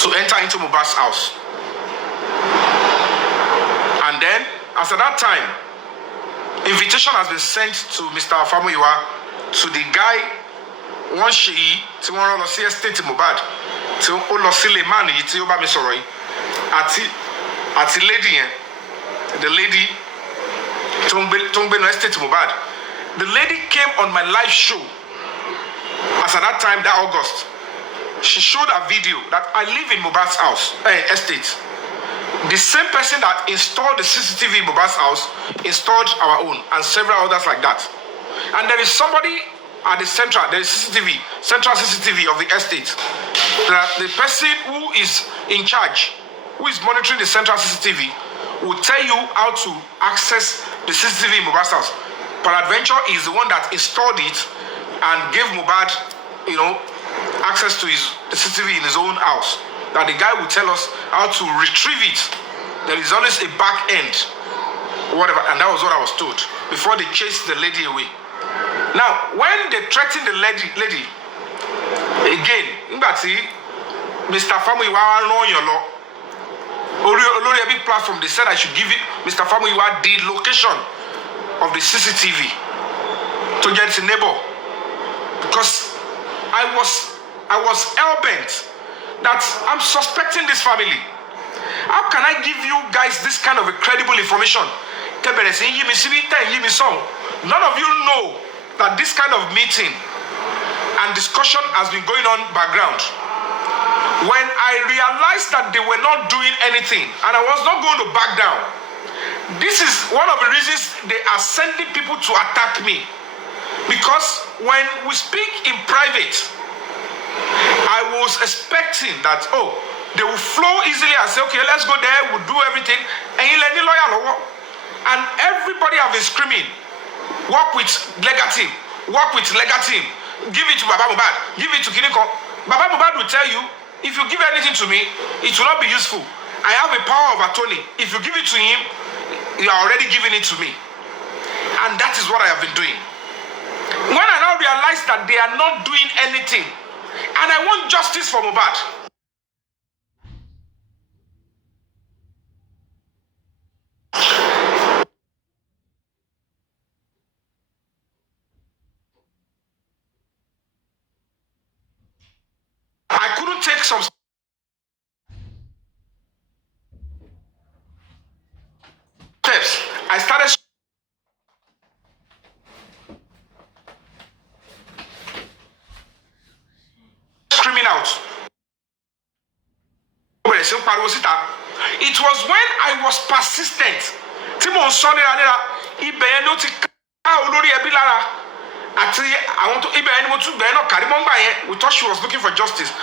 to enter into Mohbad's house. And then, after that time, invitation has been sent to Mr. Famuyiwa, to the guy, one she, to one of the estate Mohbad, to Olosile man, to Obami Soroi, at the lady, the lady, Tongbeno estate Mohbad. The lady came on my live show, as at that time, that August. She showed a video that I live in Mohbad's house, estate. The same person that installed the CCTV in Mohbad's house installed our own and several others like that. And there is somebody at the central, there is central CCTV of the estate. The person who is in charge, who is monitoring the central CCTV, will tell you how to access the CCTV in Mohbad's house. Peradventure is the one that installed it and gave Mohbad, access to the CCTV in his own house. That the guy will tell us how to retrieve it. There is always a back end, whatever, and that was what I was told before they chased the lady away. Now, when they threatened the lady again, Mr. Famuyiwa know your law. Olori a big platform, they said I should give it Mr. Famuyiwa the location of the CCTV to get to neighbor, because I was hell-bent that I'm suspecting this family. How can I give you guys this kind of a credible information? None of you know that this kind of meeting and discussion has been going on background. When I realized that they were not doing anything and I was not going to back down, this is one of the reasons they are sending people to attack me. Because when we speak in private, I was expecting that, they will flow easily and say, okay, let's go there, we'll do everything. And everybody have been screaming, work with legal team, give it to Baba Mohbad, give it to Kiniko. Baba Mohbad will tell you, if you give anything to me, it will not be useful. I have a power of attorney. If you give it to him, you are already giving it to me. And that is what I have been doing. When I now realize that they are not doing anything, and I want justice for Mohbad, I couldn't take some steps. I started screaming out. It was when I was persistent. Timon Sonny Alera, Ibenoti Olori Ebilara. I want to we thought she was looking for justice.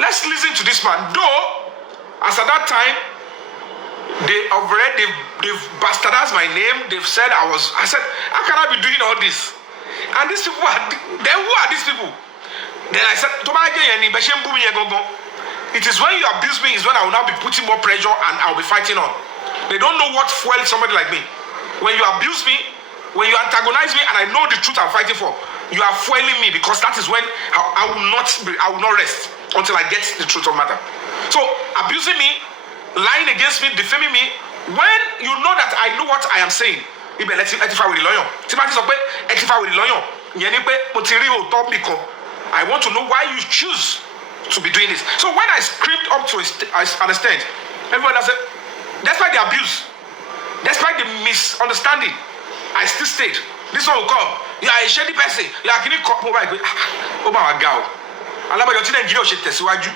Let's listen to this man. Though, as at that time, they've bastardized my name. They've said I said, how can I be doing all this? And these people who are these people? Then I said, it is when you abuse me is when I will now be putting more pressure and I'll be fighting on. They don't know what fuels somebody like me. When you abuse me, when you antagonize me and I know the truth I'm fighting for, you are fueling me, because that is when I will not rest until I get the truth of matter. So abusing me, lying against me, defaming me, when you know that I know what I am saying, I want to know why you choose to be doing this. So when I screamed up to understand, everyone has said, despite the abuse, despite the misunderstanding, I still stayed. This one will come. You are a shady person. You are getting caught mobile. Oh my God. Alaba your children give you tesiwaju.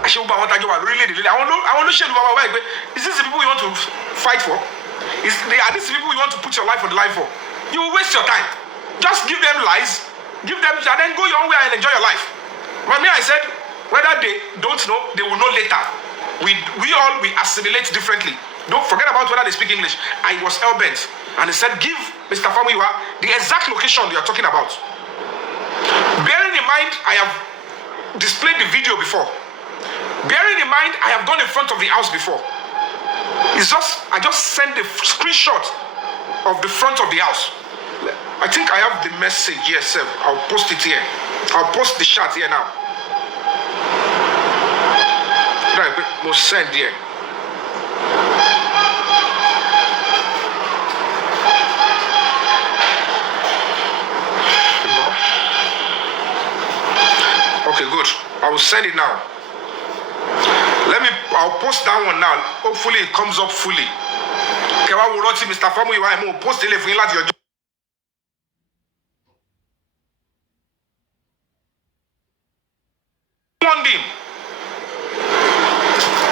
I should want to really. I want to share about why. Is this the people you want to fight for? Are these the people you want to put your life on the line for? You will waste your time. Just give them lies, give them, and then go your own way and enjoy your life. But me, I said, whether they don't know, they will know later. We assimilate differently. Don't forget about whether they speak English. I was hell-bent. And he said, give Mr. Famuyiwa the exact location you are talking about. Bearing in mind, I have displayed the video before. Bearing in mind, I have gone in front of the house before. I just sent a screenshot of the front of the house. I think I have the message here, sir. I'll post it here. I'll post the shot here now. Right, we'll send here. Okay, good. I will send it now. I'll post that one now. Hopefully it comes up fully. Okay, I will not see Mr. Famuyiwa. I will post it for you.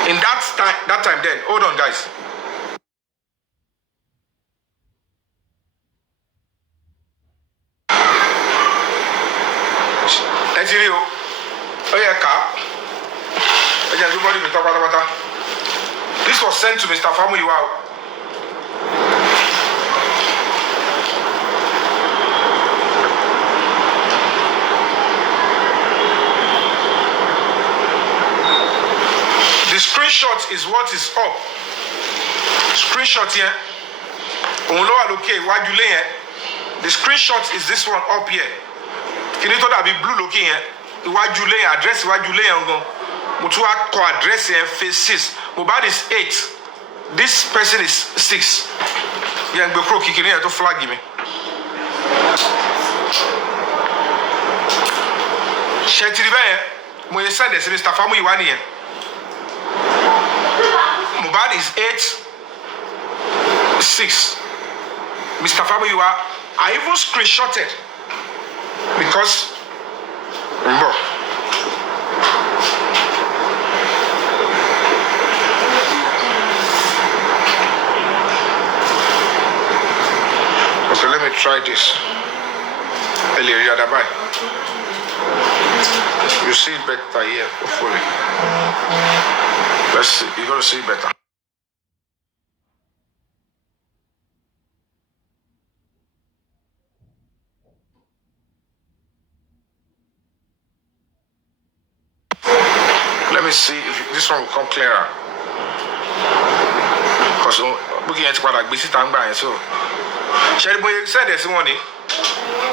In that time then. Hold on, guys. This was sent to Mr. Famuyiwa. The screenshot is what is up. Screenshot here. The screenshot is this one up here. Can you thought that be blue looking here? Address address here, faces Mohbad is 8. This person is 6. Yeah, go crook kicking here to flag me. Shetiribe, when you send this, Mr. Famu Iwani. Mohbad is 8, 6. Mr. Famu Iwa, I even screenshotted because remember. Okay, let me try this. You see it better here, hopefully. Let's see, you're gonna see it better. Let me see if this one will come clearer. Because looking at what I be sitting by so. Shall we send this morning?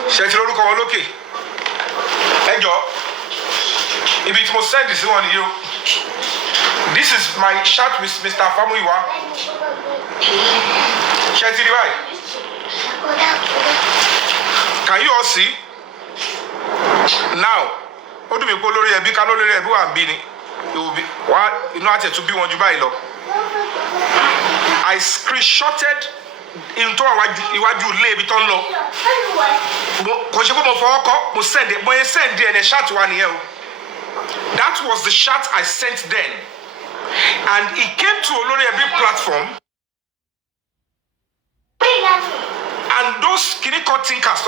Shall we look on okay? Hey, Joe. If it was sent this morning, you. This is my chat with Mr. Famuyiwa. Shall we right? Can you all see? Now, what do we call it? Be called it. Who am being? It will be what you know how to be one you buy law. I screenshotted into iwájú ilé ibi tó ń lọ. Kò ṣe pé mo fọwọ́ kọ́, mo send it, mo yẹ send there the chat wa nìyẹn o. That was the chat I sent then. And it came to Olori Ebi platform. And those Kiniko thinkers,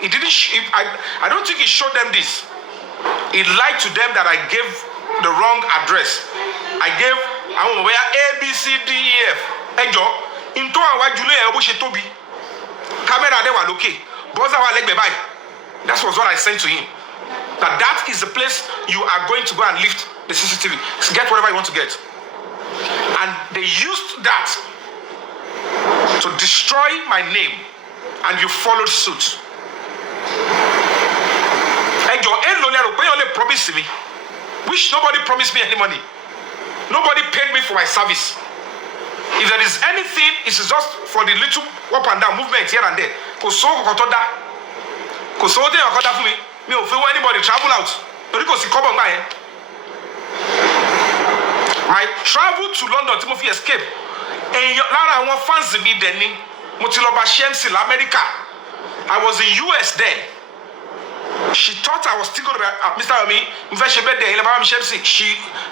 it didn't. I don't think it showed them this. It lied to them that I gave the wrong address. I gave where A, B, C, D, E, F. Ejo, into our Julie Obushi Tobi. Camera they were okay. Boza wa leg by. That was what I sent to him. That is the place you are going to go and lift the CCTV. Get whatever you want to get. And they used that to destroy my name. And you followed suit. Ejo, only promised me. Which nobody promised me any money. Nobody paid me for my service. If there is anything, it's just for the little up and down movement here and there. Because so they are for me. Me ò fẹ́ wá anybody travel out. Torí kò sí kọ́bọ̀ ńgbà yẹn. My travel to London tí mo fi escape. Lára àwọn fans mi dẹ̀ ni. Mo ti lọ bá Shemsi l'Amẹ́ríkà. I was in US then. She thought I was still going to Mr. Yomi.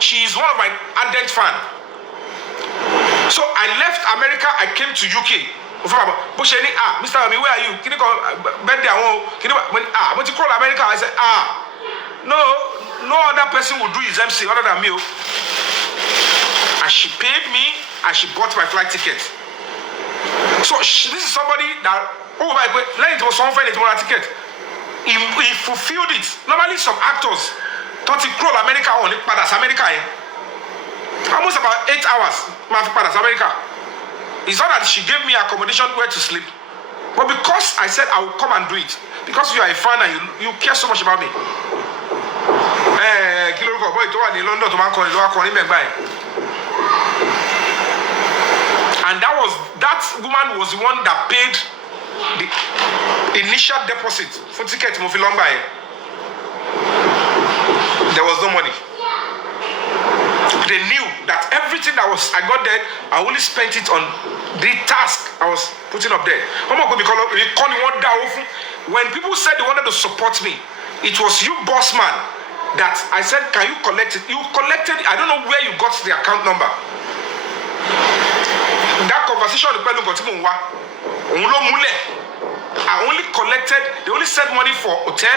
She is one of my ardent fans. So I left America, I came to UK. Mr. Yomi, where are you? Can you call birthday? I want to call America. I said, no other person will do his MC other than me. And she paid me and she bought my flight ticket. So this is somebody that, oh my God, let it was someone find it more ticket. He fulfilled it. Normally some actors thought he crawled America on it, but that's America. Almost about 8 hours. America. It's not that she gave me accommodation where to sleep, but because I said I will come and do it, because you are a fan and you care so much about me. And that woman was the one that paid the initial deposit for ticket mo fi long by. There was no money. They knew that everything I got there, I only spent it on the task I was putting up there. When people said they wanted to support me, it was you, boss man, that I said, can you collect it? You collected it. I don't know where you got the account number. That conversation with I only collected, they only sent money for hotel,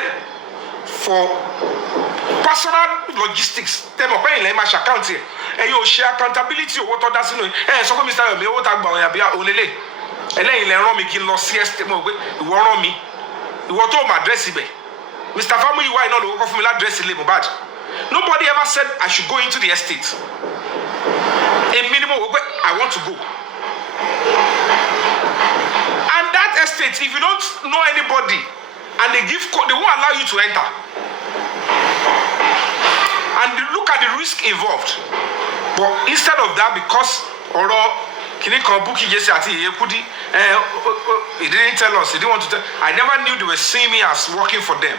for personal logistics. They were paying my account here. And you share accountability of what others know. So Mr. Yomi, what I buy, Olele. And then you run me, kill loss, yes, you want me. You want to my dress, Mr. Family, why not look for me that dress, bad. Nobody ever said I should go into the estate. A minimum, I want to go. And that estate, if you don't know anybody, and they won't allow you to enter. And look at the risk involved. But instead of that, because Kini Buki Jesse Ati Yekudi, he didn't tell us, he didn't want to tell. I never knew they were seeing me as working for them.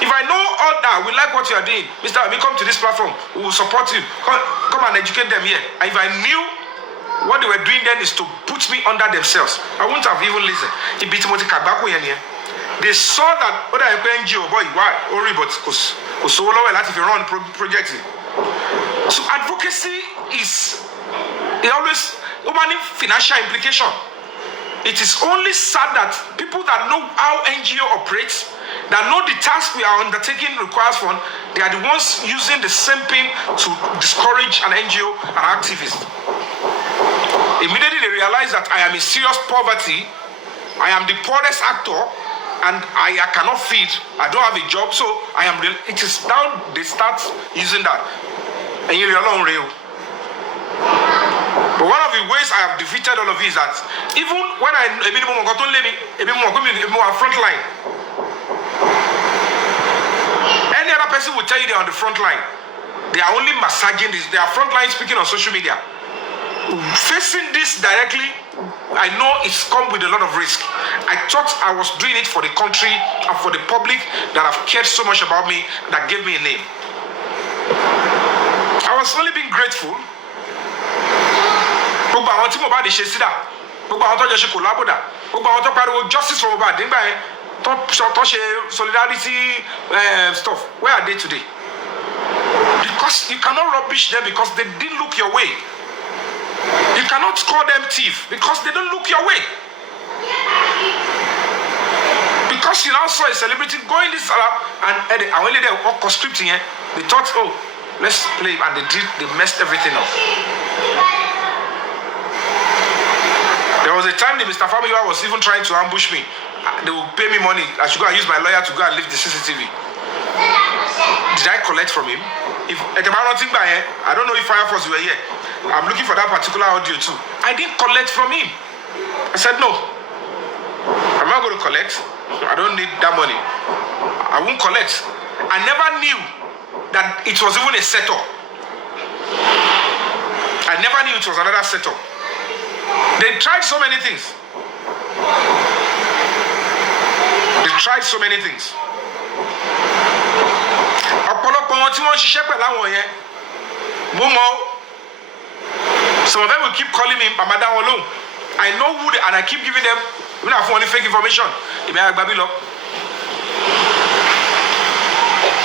If I know all that, we like what you are doing, Mr. Abi, come to this platform, we will support you. Come and educate them here. And if I knew what they were doing then is to put me under themselves, I wouldn't have even listened. They saw that other NGO boy, why? Only but because if you run project. So advocacy is always financial implication. It is only sad that people that know how NGO operates, that know the task we are undertaking requires fund, they are the ones using the same thing to discourage an NGO and activist. Immediately they realize that I am in serious poverty, I am the poorest actor, and I cannot feed, I don't have a job, so it is now they start using that. And you're alone real. But one of the ways I have defeated all of you is that even when a front line, any other person will tell you they're on the front line. They are only massaging this. They are front line speaking on social media. Facing this directly, I know it's come with a lot of risk. I thought I was doing it for the country and for the public that have cared so much about me, that gave me a name. I was only being grateful. Gbogbo àwọn tí mo bá di ṣe sídà, gbogbo àwọn tó jẹ́ ṣe kòlábòdà, gbogbo àwọn tó pariwo justice for Mohbad nígbà yẹn tó ṣe solidarity stuff, where are they today? Because you cannot rubbish them because they didn't look your way. You cannot call them thief because they don't look your way. Because you now saw a celebrity going this and I only there scripting here, they thought, oh, let's play, and they messed everything up. There was a time that Mr. Fabiyi was even trying to ambush me. They will pay me money. I should go and use my lawyer to go and lift the CCTV. Did I collect from him? If I don't know if Fire Force were here. I'm looking for that particular audio too. I didn't collect from him. I said no. I'm not going to collect. I don't need that money. I won't collect. I never knew that it was even a setup. I never knew it was another setup. They tried so many things. They tried so many things. Some of them will keep calling me Mama Dawolo. I know who they, and I keep giving them, even if only fake information.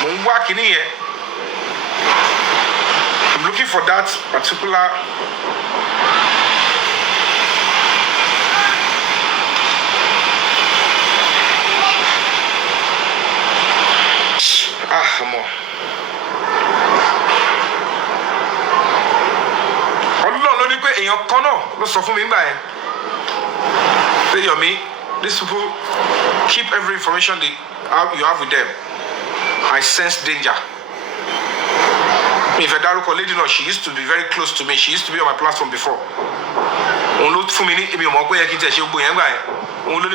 I'm working here. I'm looking for that particular. Come on. Yomi, these people keep every information you have with them. I sense danger. If a Daruko lady, she used to be very close to me. She used to be on my platform before.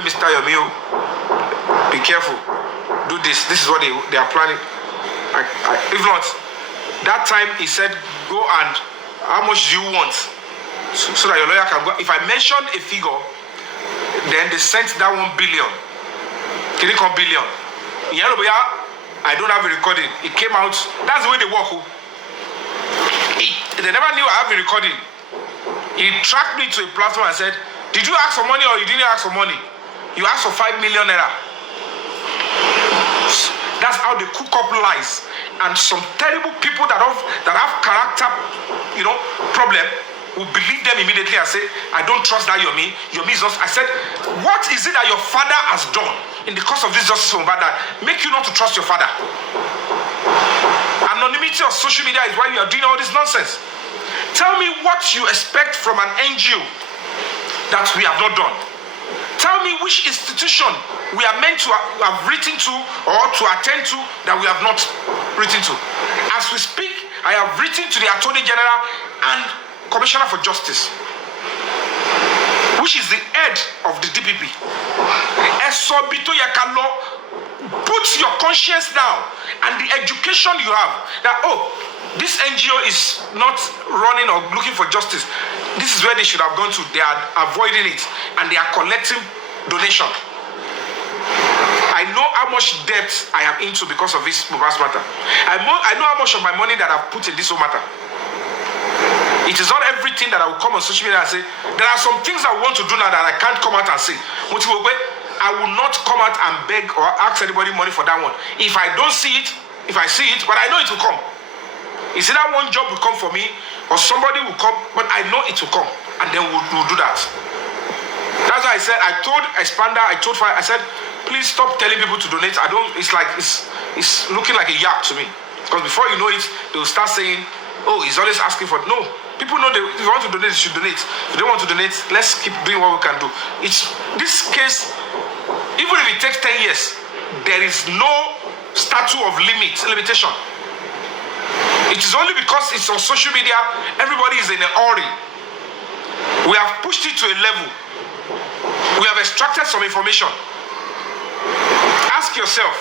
Mr. Yomi, be careful. Do this. This is what they are planning. If not, that time he said, go and how much do you want? So that your lawyer can go. If I mention a figure, then they sent that 1 billion. Can you call billion? I don't have a recording. It came out. That's the way they work. They never knew I have a recording. He tracked me to a platform and said, did you ask for money or you didn't ask for money? You asked for 5 million naira. That's how they cook up lies. And some terrible people that have character, problem, will believe them immediately and say, I don't trust that Yomi. Yomi is not. I said, what is it that your father has done in the course of this justice for that make you not to trust your father? Anonymity of social media is why you are doing all this nonsense. Tell me what you expect from an NGO that we have not done. Tell me which institution we are meant to have written to or to attend to that we have not written to. As we speak, I have written to the Attorney General and Commissioner for Justice, which is the head of the DPP. Put your conscience down and the education you have that, This NGO is not running or looking for justice. This is where they should have gone to. They are avoiding it and they are collecting donation. I know how much debt I am into because of this Mohbad matter. I know how much of my money that I've put in this whole matter. It is not everything that I will come on social media and say. There are some things I want to do now that I can't come out and say. I will not come out and beg or ask anybody money for that one. If I don't see it, if I see it, but I know it will come. It's either one job will come for me or somebody will come, but I know it will come. And then we'll do that. That's why I said, I told Expander, I told Fire, I said, please stop telling people to donate. It's looking like a yak to me. Because before you know it, they'll start saying, oh, he's always asking for it. No. People know if you want to donate, you should donate. If you don't want to donate, let's keep doing what we can do. It's this case, even if it takes 10 years, there is no statute of limitation. It is only because it's on social media, everybody is in a hurry. We have pushed it to a level. We have extracted some information. Ask yourself,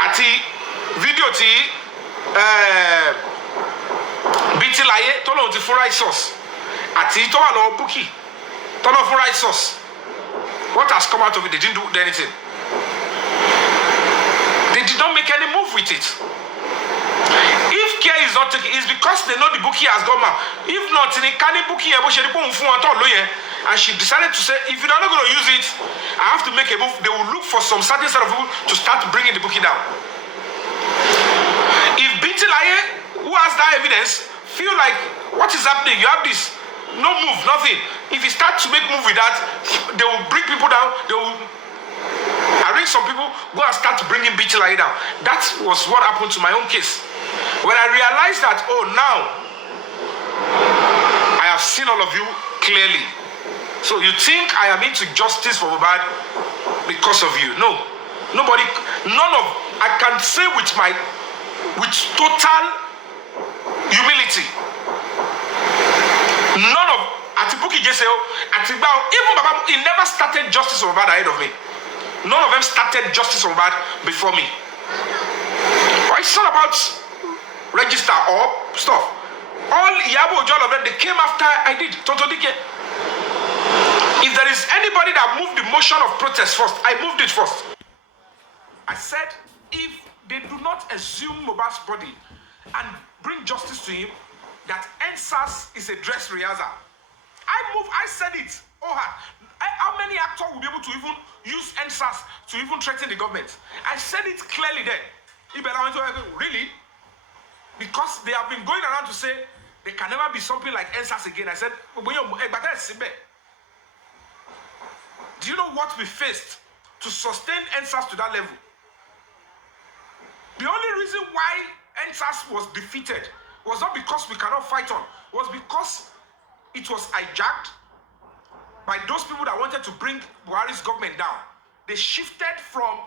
ati video ti biti laye to lo ti fún right source ati to wa lo Bukky to lo fún right source. What has come out of it? They didn't do anything. They did not make any move with it. If care is not taken, it's because they know the Bukky has gone mad. If not, in the Bukky and she decided to say, if you're not going to use it, I have to make a move. They will look for some certain set of people to start bringing the Bukky down. If Binti Laye, who has that evidence, feel like, what is happening? You have this, no move, nothing. If you start to make move with that, they will bring people down. They will arrange some people, go and start bringing Binti Laye down. That was what happened to my own case. When I realized that, oh, now I have seen all of you clearly. So you think I am into justice for Mohbad because of you? No. Nobody, I can say with total humility, none of Atibuki Jeseo, Atibao, even Baba, he never started justice for Mohbad ahead of me. None of them started justice for Mohbad before me. But it's not about register or stuff. All Yabo, all of them, they came after I did. Totodike. If there is anybody that moved the motion of protest first, I moved it first. I said, if they do not assume Mohbad's body and bring justice to him, that NSAS is a dress rehearsal. I said it. How many actors will be able to even use NSAS to even threaten the government? I said it clearly then. Really? Because they have been going around to say there can never be something like NSAS again. I said, do you know what we faced to sustain NSAS to that level? The only reason why NSAS was defeated was not because we cannot fight on, was because it was hijacked by those people that wanted to bring Buhari's government down. They shifted from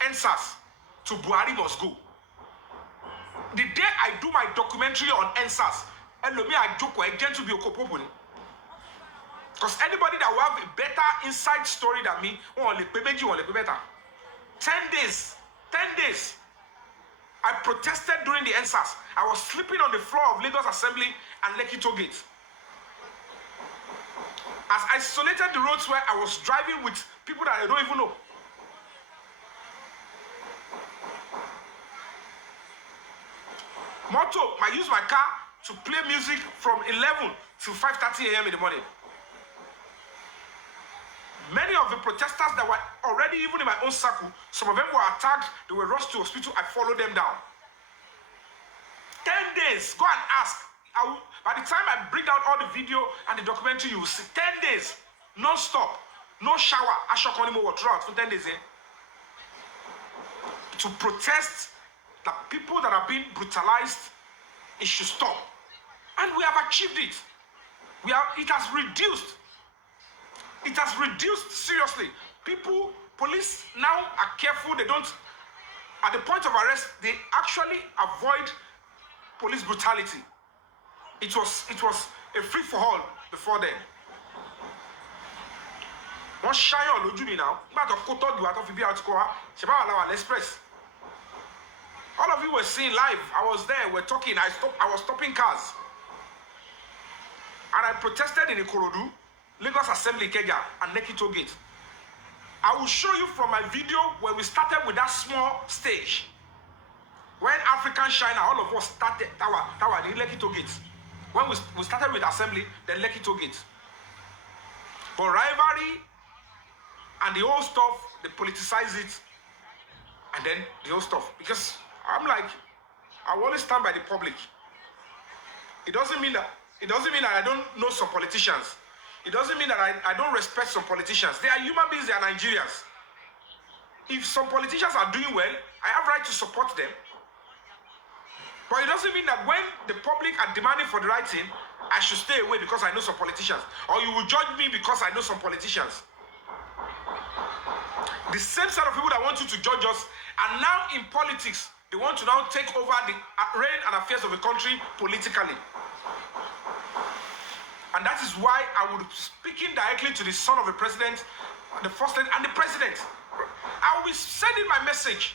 NSAS to Buhari must go. The day I do my documentary on NSAS, I joke to be a because anybody that will have a better inside story than me, 10 days. 10 days. I protested during the NSAS. I was sleeping on the floor of Lagos Assembly and Lekki Tollgate. As I isolated the roads where I was driving with people that I don't even know. Motto, I use my car to play music from 11 to 5:30 a.m. in the morning. Many of the protesters that were already even in my own circle, some of them were attacked, they were rushed to hospital, I followed them down. 10 days, go and ask. By the time I bring out all the video and the documentary, you will see 10 days, non-stop, no shower, throughout for 10 days. To protest that people that are being brutalized, it should stop. And we have achieved it. It has reduced. It has reduced seriously. Police now are careful. They don't, at the point of arrest, they actually avoid police brutality. It was a free-for-all before then. One shy on Lojumi now. But of Koto, you have to be out to go. Express. All all of you were seeing live. I was there. We're talking. I was stopping cars, and I protested in Ikorodu, Lagos Assembly, Ikeja, and Lekki Toll Gate. I will show you from my video where we started with that small stage. When African China, all of us started tower in Lekki Toll Gate. When we started with assembly, then Lekki Toll Gate. But rivalry and the whole stuff, they politicize it, and then the whole stuff. Because I'm like, I will always stand by the public. It doesn't mean that I don't know some politicians. It doesn't mean that I don't respect some politicians. They are human beings, they are Nigerians. If some politicians are doing well, I have right to support them. But it doesn't mean that when the public are demanding for the right thing, I should stay away because I know some politicians. Or you will judge me because I know some politicians. The same set of people that want you to judge us are now in politics. They want to now take over the reign and affairs of the country politically. And that is why I would be speaking directly to the son of the president, the first lady, and the president. I will be sending my message.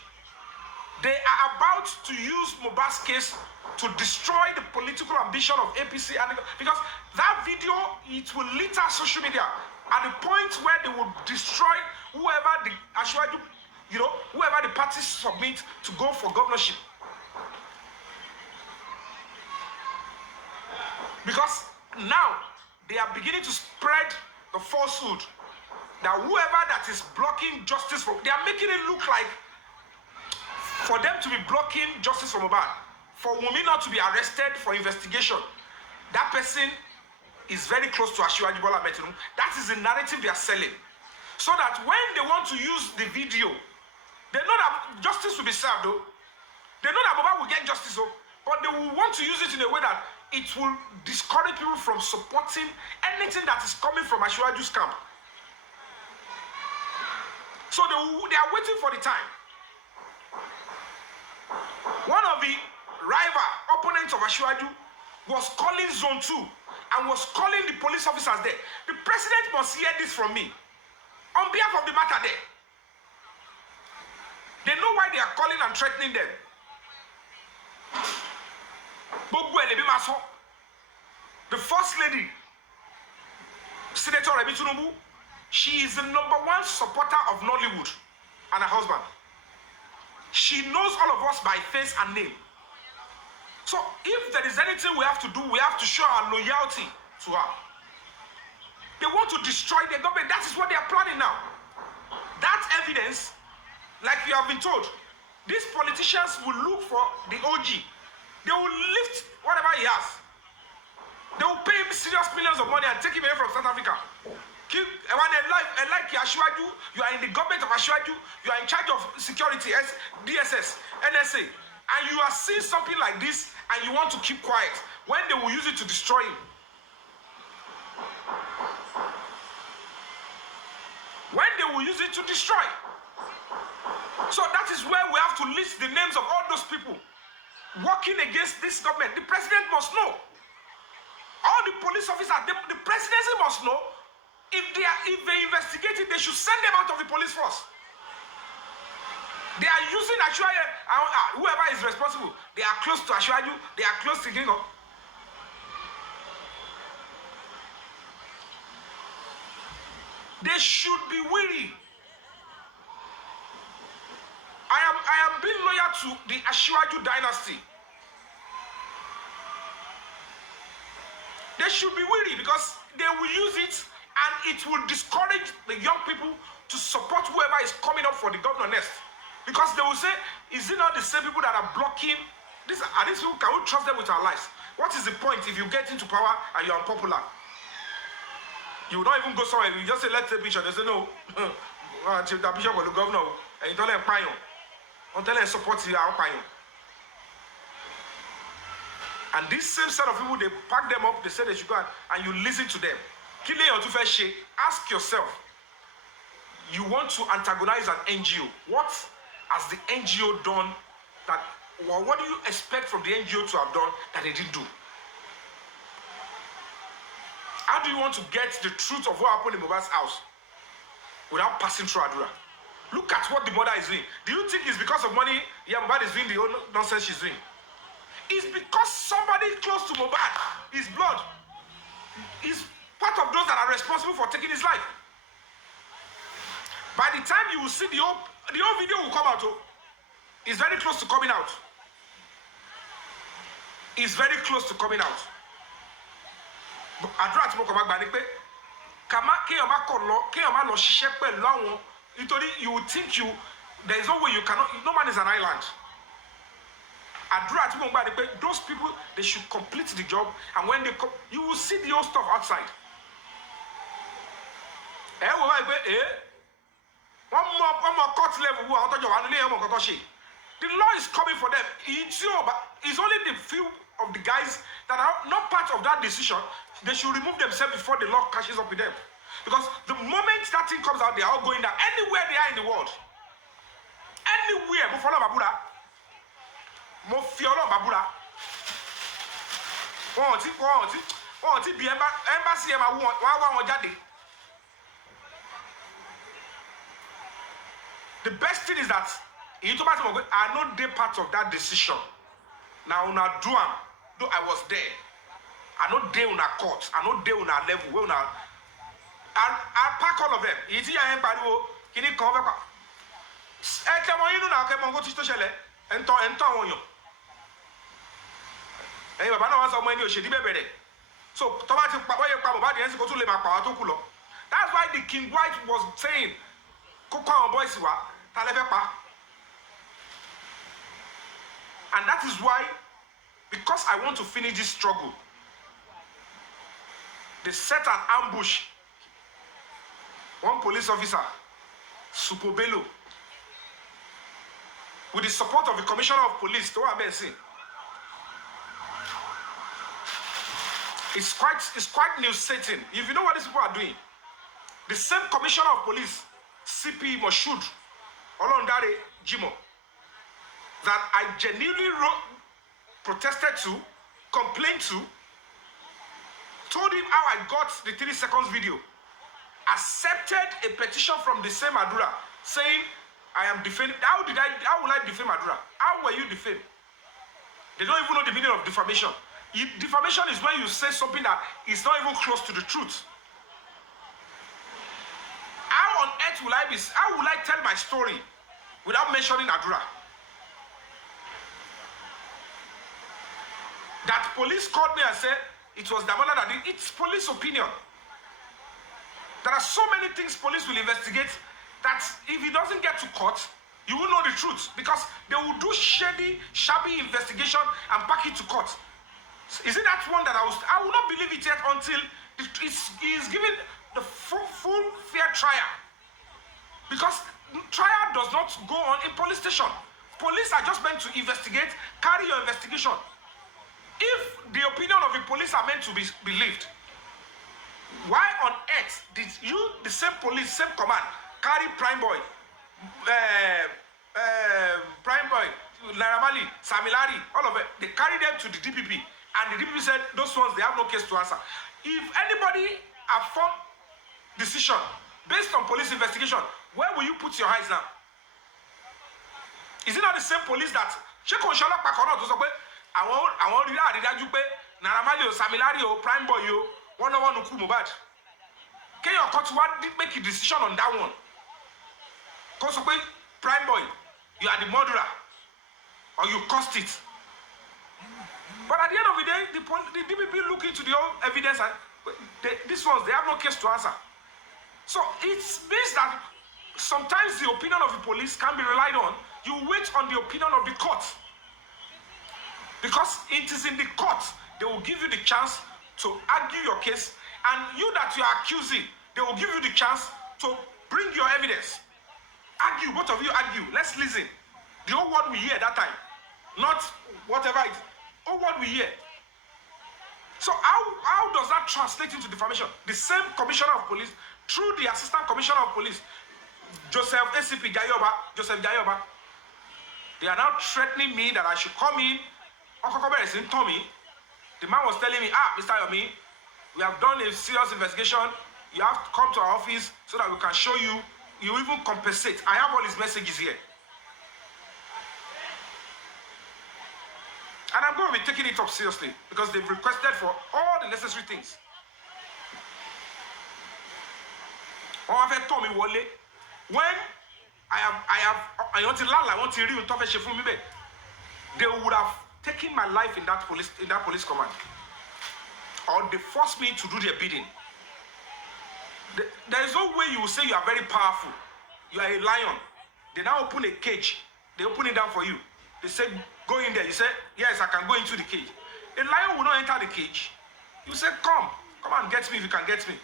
They are about to use Mohbad's case to destroy the political ambition of APC, because that video, it will litter social media at the point where they will destroy whoever the parties submit to go for governorship. Because now they are beginning to spread the falsehood that whoever that is blocking justice they are making it look like for them to be blocking justice for Mohbad, for Yomi not to be arrested for investigation, that person is very close to Asiwaju Bola Ahmed Tinubu. That is the narrative they are selling. So that when they want to use the video, they know that justice will be served though. They know that Mohbad will get justice though. But they will want to use it in a way that it will discourage people from supporting anything that is coming from Asiwaju's camp. So they are waiting for the time. One of the rival opponents of Asiwaju was calling Zone 2 and was calling the police officers there. The president must hear this from me. On behalf of the matter there. They know why they are calling and threatening them. The first lady, Senator Remi Tinubu, she is the #1 supporter of Nollywood and her husband. She knows all of us by face and name. So if there is anything we have to do, we have to show our loyalty to her. They want to destroy the government. That is what they are planning now. That evidence, like you have been told, these politicians will look for the OG. They will lift whatever he has. They will pay him serious millions of money and take him away from South Africa. Like Asiwaju, you are in the government of Asiwaju, you are in charge of security, DSS, NSA, and you are seeing something like this and you want to keep quiet when they will use it to destroy him. When they will use it to destroy. So that is where we have to list the names of all those people working against this government. The president must know. All the police officers, the presidency must know. If they investigate it, they should send them out of the police force. They are using whoever is responsible. They are close to Asiwaju. They are close to They should be weary. I am being loyal to the Asiwaju dynasty. They should be weary because they will use it and it will discourage the young people to support whoever is coming up for the governor next. Because they will say, is it not the same people that are blocking this? Are these people, can we trust them with our lives? What is the point if you get into power and you're unpopular? You will not even go somewhere. You just say, let's take a picture. They say, no. The bishop or the governor. And you don't let them until they support you. And this same set of people, they pack them up, they say they should go and you listen to them. Ask yourself, you want to antagonize an NGO. What has the NGO done what do you expect from the NGO to have done that they didn't do? How do you want to get the truth of what happened in Mohbad's house without passing through Adura? Look at what the mother is doing. Do you think it's because of money Mohbad is doing the whole nonsense she's doing? It's because somebody close to Mohbad, his blood, is part of those that are responsible for taking his life. By the time you will see the whole video will come out. It's very close to coming out. It's very close to coming out. Àdúrà tí mo kàn máa gbà ni pé kéèyàn má lọ ṣiṣẹ́ pẹ̀lú àwọn nítorí you think there is no way you cannot, no man is an island. Àdúrà tí mo gbà ni pé those people, they should complete the job, and when they come, you will see the whole stuff outside. Wọ́n wá pé wọ́n mọ court level wo àwọn tọ́jọ́ wà nílé ẹ̀wọ̀n kan tó ṣe. The law is coming for them. It's only the few of the guys that are not part of that decision. They should remove themselves before the law catches up with them. Because the moment that thing comes out, they are all going down. Anywhere they are in the world. Anywhere. Mo follow Babura. Mo fi Ọlọ́run Babura. Wọ́n ti bí embassy ẹ̀ máa wá wọn jáde. The best thing is that I no dey part of that decision. Now una do am, though I was there. I no dey una court, I no dey una level, where una. I pack all of them. Ìtí yẹn pariwo kìíní kan fẹ́ pa. Ẹ tẹ́ wọn inú náà kẹ́ mọ nǹkan tí tó ṣẹlẹ̀ ẹ̀ ń tọ́ àwọn èèyàn. Ẹ̀yin bàbá náà wá sọ ọmọ ẹni òṣèlú bẹ̀rẹ̀. So tọ́ba ti pa wọ́n yẹ pa Mohbad yẹn sì kó tún lè máa pa àwọn tó kù lọ. That's why the King White was saying kó kọ́ àwọn boys wá ta lẹ fẹ́ pa. And that is why, because I want to finish this struggle, they set an ambush. One police officer, Supo Bello, with the support of the commissioner of police, it's quite nuisance. If you know what these people are doing, the same commissioner of police, CP Moshood, Olondare Jimo, that I genuinely protested to, complained to, told him how I got the 3 seconds video, accepted a petition from the same Adura saying I am defaming. How will I defame Adura? How were you defamed? They don't even know the meaning of defamation. Defamation is when you say something that is not even close to the truth. How on earth will I tell my story without mentioning Adura? That police called me and said it was Damola that did. It's police opinion. There are so many things police will investigate that if it doesn't get to court, you will know the truth, because they will do shabby investigation and pack it to court. Is it that one that I will not believe it yet until it's given the full fair trial? Because trial does not go on in police station. Police are just meant to investigate, carry your investigation. If the opinion of the police are meant to be believed, why on earth did you, the same police, same command, carry Prime Boy, Naramali, Samilari, all of it? They carry them to the DPP, and the DPP said those ones, they have no case to answer. If anybody have formed decision based on police investigation, where will you put your eyes now? Is it not the same police that àwọn rí àrídájú pé Naramali o, Samilari o, Prime Boy o, wọ́n náà wọ́n kú Mohbad? Kéèyàn kan ti wá make a decision on that one. Kó sọ pé Prime Boy, you are the murderer, or you caused it. But at the end of the day, the DPP look into the whole evidence, and these ones, they have no case to answer. So it means that sometimes the opinion of the police can be relied on. You wait on the opinion of the court. Because it is in the court, they will give you the chance to argue your case, and you that you are accusing, they will give you the chance to bring your evidence. Argue, both of you argue. Let's listen. The whole word we hear that time, not whatever it is. Whole word we hear. So how does that translate into defamation? The same commissioner of police, through the assistant commissioner of police, Joseph Jayoba, they are now threatening me that I should come in. The man was telling me, Mr. Yomi, we have done a serious investigation. You have to come to our office so that we can show you you even compensate. I have all his messages here. And I'm going to be taking it up seriously because they've requested for all the necessary things. When I want to read, they would have taken my life in that police command, or they forced me to do their bidding. There is no way you will say you are very powerful. You are a lion. They now open a cage. They open it down for you. They say, go in there. You say, yes, I can go into the cage. A lion will not enter the cage. You say, come and get me if you can get me.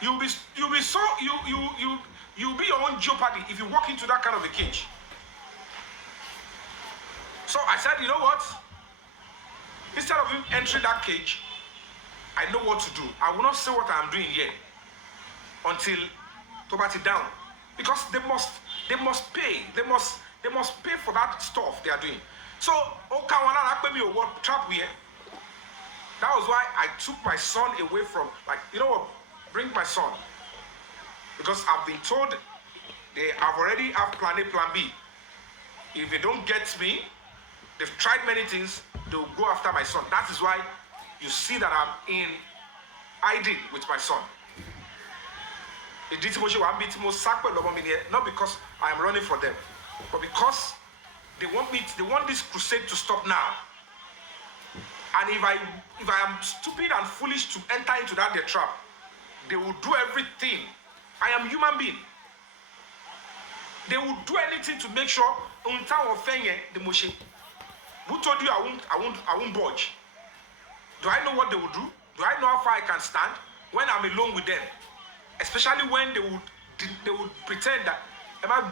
You'll be your own jeopardy if you walk into that kind of a cage. So I said, you know what? Instead of him entering that cage, I know what to do. I will not say what I'm doing here until to bat it down, because they must pay. They must pay for that stuff they are doing. So trap here. That was why I took my son away from, like, you know what? Bring my son, because I've been told they have already have plan A, plan B. If they don't get me, they've tried many things, they'll go after my son. That is why you see that I'm in hiding with my son. Not because I am running for them, but because they want this crusade to stop now. And if I am stupid and foolish to enter into that their trap, they will do everything. I am human being. They will do anything to make sure the motion. Who told you I won't budge? Do I know what they will do? Do I know how far I can stand when I'm alone with them? Especially when they would pretend that but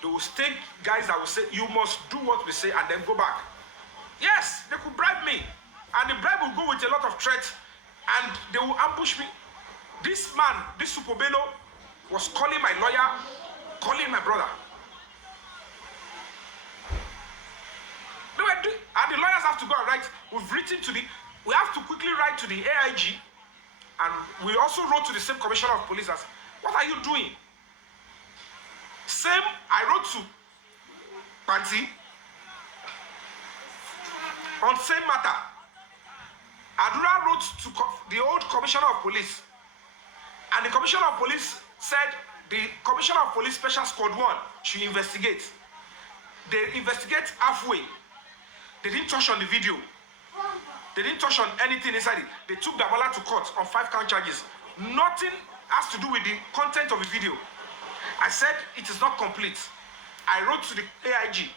they will stay guys that will say, you must do what we say, and then go back. Yes, they could bribe me. And the bribe will go with a lot of threats, and they will ambush me. This man, this Supobelo, was calling my lawyer, calling my brother. And the lawyers have to go and write. We have to quickly write to the AIG, and we also wrote to the same commissioner of police as, what are you doing? Same, I wrote to Panti on same matter. Adura wrote to the old commissioner of police, and the commissioner of police said the commissioner of police special squad 1 should investigate. They investigate halfway. They didn't touch on the video. They didn't touch on anything inside it. They took Damola to court on 5 count charges. Nothing has to do with the content of the video. I said it is not complete. I wrote to the AIG.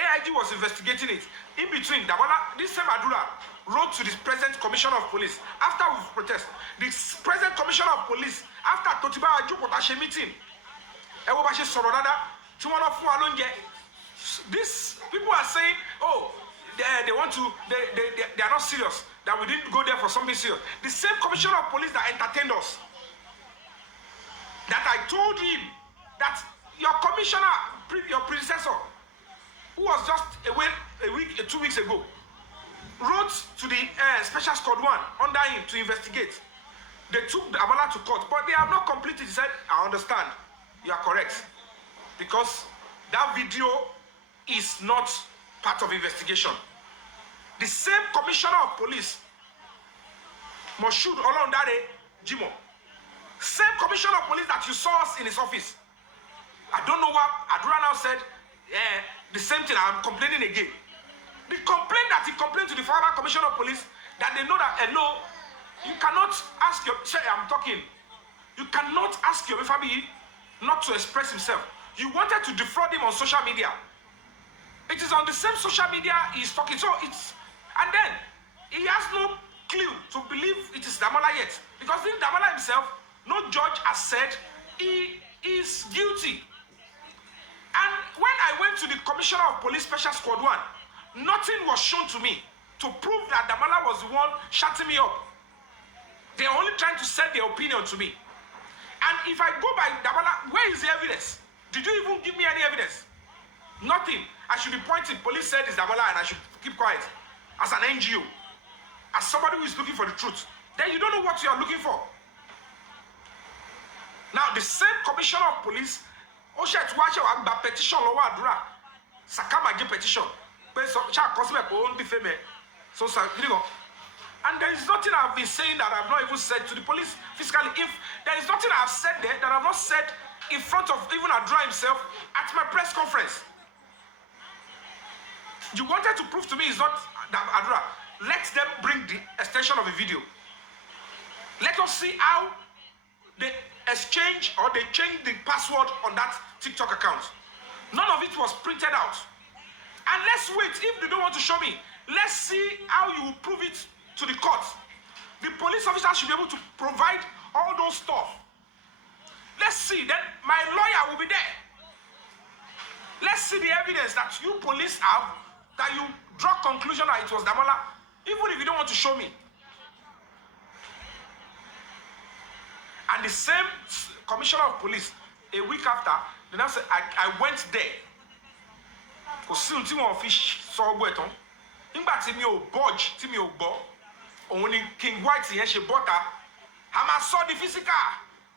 AIG was investigating it. In between, Damola, this same Adura wrote to the present commissioner of police after we protest. The present commissioner of police, after Totiba Ajupotashe meeting, these people are saying, oh, they are not serious, that we didn't go there for something serious. The same commissioner of police that entertained us, that I told him that your commissioner, your predecessor, who was just away 2 weeks ago, wrote to the special squad 1 under him to investigate. They took the Amala to court, but they have not completed. He said, I understand, you are correct, because that video is not part of investigation. The same commissioner of police, Moshood Olondare Jimo, same commissioner of police that you saw us in his office. I don't know what Adura now said. The same thing. I'm complaining again. The complaint that he complained to the former commissioner of police, that they know that hello, you cannot ask your You cannot ask your fabiyi not to express himself. You wanted to defraud him on social media. It is on the same social media he's talking. So and then he has no clue to believe it is Damola yet, because in Damola himself, no judge has said he is guilty. And when I went to the commissioner of police special squad 1, nothing was shown to me to prove that Damola was the one shutting me up. They are only trying to sell their opinion to me. And if I go by Damola, where is the evidence? Did you even give me any evidence? Nothing. I should be pointing. Police said it's Damola and I should keep quiet. As an NGO, as somebody who is looking for the truth. then you don't know what you are looking for. Now, the same commissioner of police, Oshet Wache gba petition lọ́wọ́ àdúrà, Sakamaje petition, pé ṣá kọ́síbẹ̀ pé ó ń defame ẹ̀. So, and there is nothing I've been saying that I've not even said to the police physically. If there is nothing I've said there that I've not said in front of even Adura himself at my press conference. You wanted to prove to me is not that Adura. Let them bring the extension of a video. Let us see how they exchange or they change the password on that TikTok account. None of it was printed out. And let's wait. If they don't want to show me, let's see how you will prove it to the court. The police officer should be able to provide all those stuff. Let's see. Then my lawyer will be there. Let's see the evidence that you police have, that you draw conclusion that it was Damola, even if you don't want to show me. And the same commissioner of police, a week after, the now said, I went there. Kò sí ohun tí wọ́n fi sọ ọgbọ́ ẹ̀tàn. Nígbà tí mi ò budge, tí mi ò gbọ́, òun ni King White yẹn ṣe bọ́ta. A máa sọ di physical.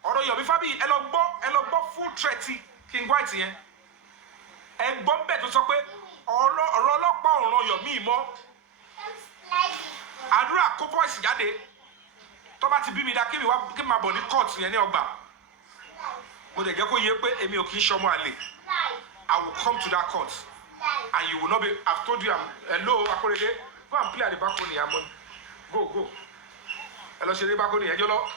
Ọ̀rọ̀ Yomi Fabiyi, ẹ lọ gbọ́ full threat King White yẹn. Ẹ gbọ́ bẹ́ẹ̀ tó sọ pé ọ̀rọ̀ ọlọ́pàá ò ràn Yomi mọ́. Àdúrà kó voice jáde. Tó bá ti bí mi dá kí mi máa bọ̀ ní court yẹn ní ọgbà. Mo dẹ̀ jẹ́ kó yé pé èmi ò kì í ṣọmọ àlè. I will come to that court. And you will not be. I've told you. Hello, Akorede. Go and play at the balcony. Go. Hello, share the balcony. Hello.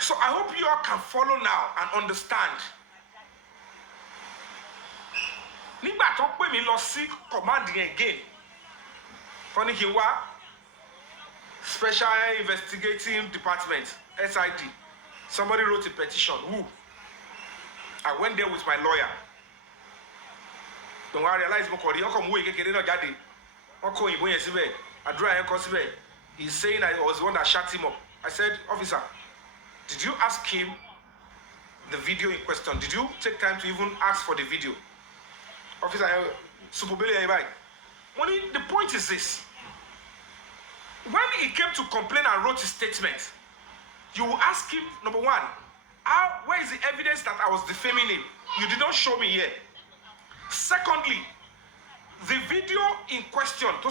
So I hope you all can follow now and understand. Nígbà tó pè mí lọ sí command yẹn again. Funny kí n wá Special Investigating Department, SID. Somebody wrote a petition. Who? I went there with my lawyer. Don't worry, realize mo kò rí ọkọ̀ mú kékeré náà jáde. Wọ́n kó òyìnbó yẹn síbẹ̀. Àdúrà yẹn kọ́ síbẹ̀. He's saying I was the one that shut him up. I said, officer, did you ask him the video in question? Did you take time to even ask for the video? Officer, the point is this. When he came to complain and wrote his statement, you will ask him, number one, where is the evidence that I was defaming him? You did not show me here. Secondly, the video in question, to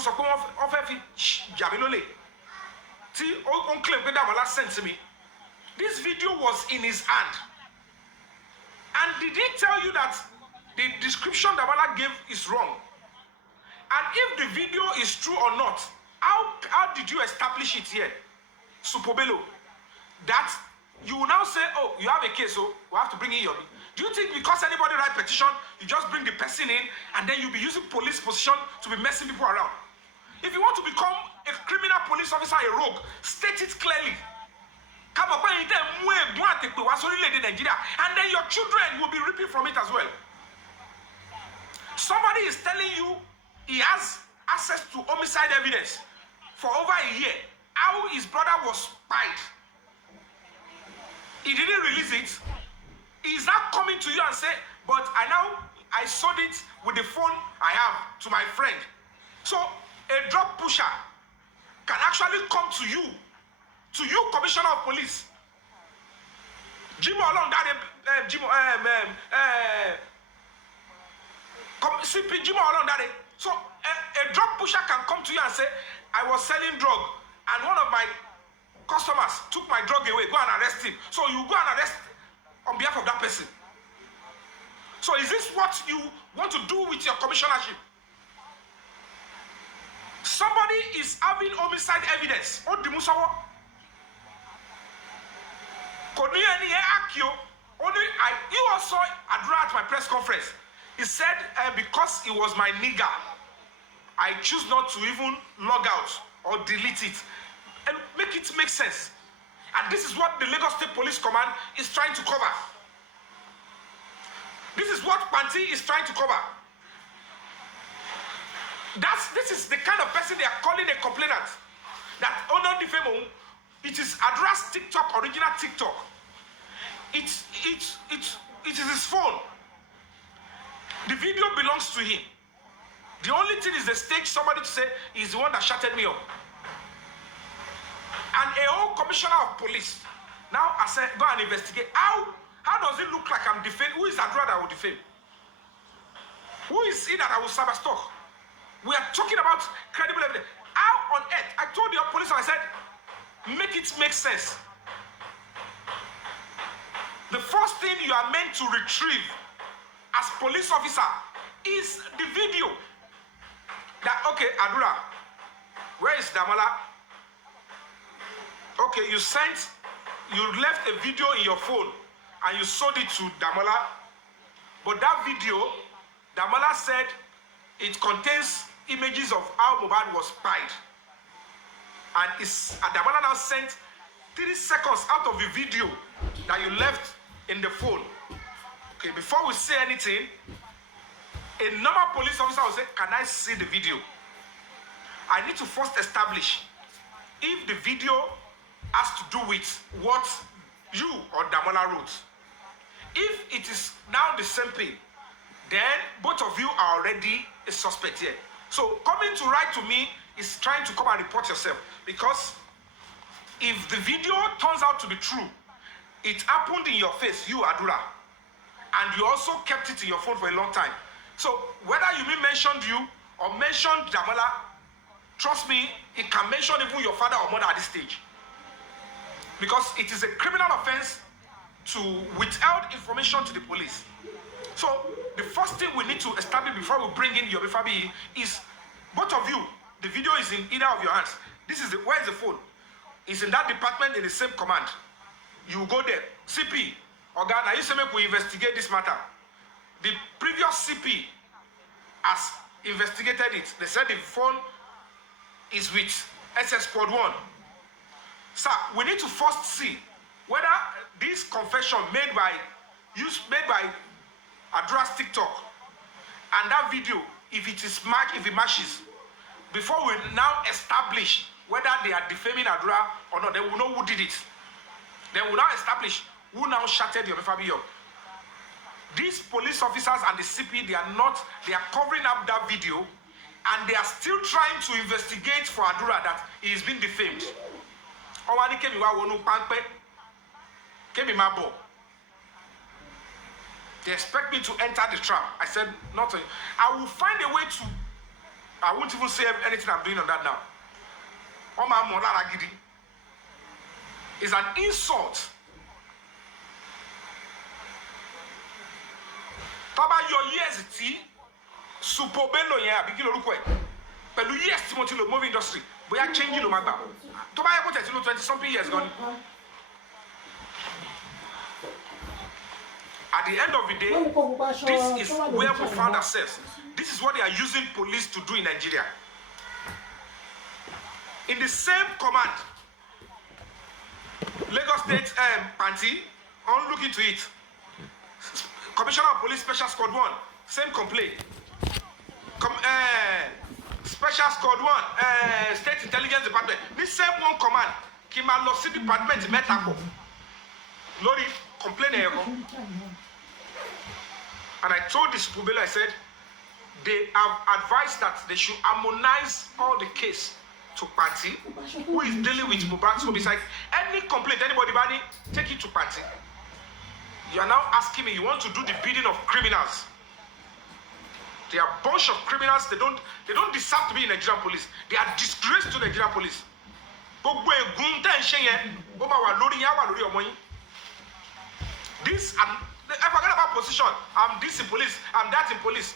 sent to me, this video was in his hand. And did he tell you that the description that Damola gave is wrong? And if the video is true or not, how did you establish it here? Supobelo. That you will now say, oh, you have a case, so we have to bring in Yomi. Do you think because anybody write petition, you just bring the person in and then you'll be using police position to be messing people around? If you want to become a criminal police officer, a rogue, state it clearly. And then your children will be reaping from it as well. Somebody is telling you he has access to homicide evidence for over a year. How his brother was spied. He didn't release it. He's not coming to you and say, but I sold it with the phone I have to my friend. So a drug pusher can actually come to you, Commissioner of Police. Jimo along that CP Jimo along that. So a drug pusher can come to you and say, I was selling drug and one of my customers took my drug away, go and arrest him. So you go and arrest on behalf of that person. So is this what you want to do with your commissionership? Somebody is having homicide evidence. You also addressed my press conference. He said, because he was my nigger, I choose not to even log out or delete it. And make it make sense. And this is what the Lagos State Police Command is trying to cover. This is what Panti is trying to cover. This is the kind of person they are calling a complainant. That honor defame, it is addressed TikTok, original TikTok. It is his phone. The video belongs to him. The only thing is they stage somebody to say is the one that shutted me up. And a whole commissioner of police. Now I said, go and investigate. How does it look like I'm defaming? Who is Adura that I will defame? Who is it that I will cyberstalk? We are talking about credible evidence. How on earth? I told the police, I said, make it make sense. The first thing you are meant to retrieve as police officer is the video. That, okay, Adura, where is Damola? Okay, you left a video in your phone and you sold it to Damola. But that video, Damola said it contains images of how Mohbad was spied. And Damola now sent 3 seconds out of the video that you left in the phone. Okay, before we say anything, a normal police officer will say, can I see the video? I need to first establish if the video has to do with what you or Damola wrote. If it is now the same thing, then both of you are already a suspect here. So coming to write to me is trying to come and report yourself, because if the video turns out to be true, it happened in your face, you Adura, and you also kept it in your phone for a long time. So whether Yomi mentioned you or mentioned Damola, trust me, it can mention even your father or mother at this stage, because it is a criminal offense to withhold information to the police. So the first thing we need to establish before we bring in Yomi fabiyi is both of you. The video is in either of your hands. Where is the phone? It's in that department in the same command. You go there. CP, Oga, now you say make we investigate this matter. The previous CP has investigated it. They said the phone is with SS Squad 1. Sir, we need to first see whether this confession made by Adura's TikTok and that video, if it matches, before we now establish whether they are defaming Adura or not. They will know who did it. They will now establish who now shattered Yomi fabiyi up. These police officers and the CP, they are covering up that video, and they are still trying to investigate for Adura that he is being defamed. They expect me to enter the trap. I said, nothing. I will find a way to. I won't even say anything I'm doing on that now. It's an insult. Taba your years tí Supo Bello yẹn àbí kí lorúkọ ẹ̀ pẹ̀lú years tí mo ti lò movie industry bóyá change ló máa gbà tó bá yẹ kó tẹ̀sí ló 20 something years gan ni. At the end of the day, this is where we found ourselves. This is what they are using police to do in Nigeria. In the same command, Lagos State Panti, on look into it. Commissioner of Police Special Squad 1, same complaint. Special Squad 1, State Intelligence Department, this same one command, Kima Losi Department, Metako. Lori, complain. And I told this Pubela, I said, they have advised that they should harmonize all the case to Party, who is dealing with Mohbad's homicide. Any complaint, anybody, take it to Party. You are now asking me, you want to do the bidding of criminals. They are a bunch of criminals. They don't deserve to be in Nigerian police. They are disgrace to Nigerian police. This, I forget about position. I'm this in police, I'm that in police.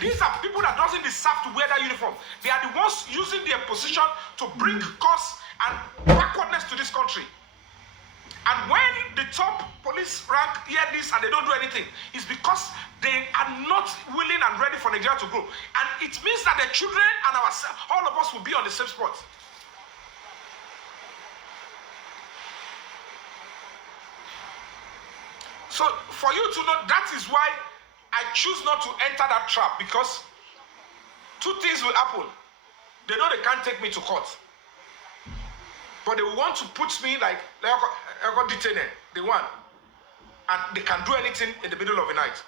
These are people that doesn't deserve to wear that uniform. They are the ones using their position to bring cost and backwardness to this country. And when the top police rank hear this and they don't do anything, it's because they are not willing and ready for Nigeria to grow. And it means that the children and ourselves, all of us will be on the same spot. So for you to know, that is why I choose not to enter that trap, because two things will happen. They know they can't take me to court, but they want to put me like I got detained. They want, and they can do anything in the middle of the night.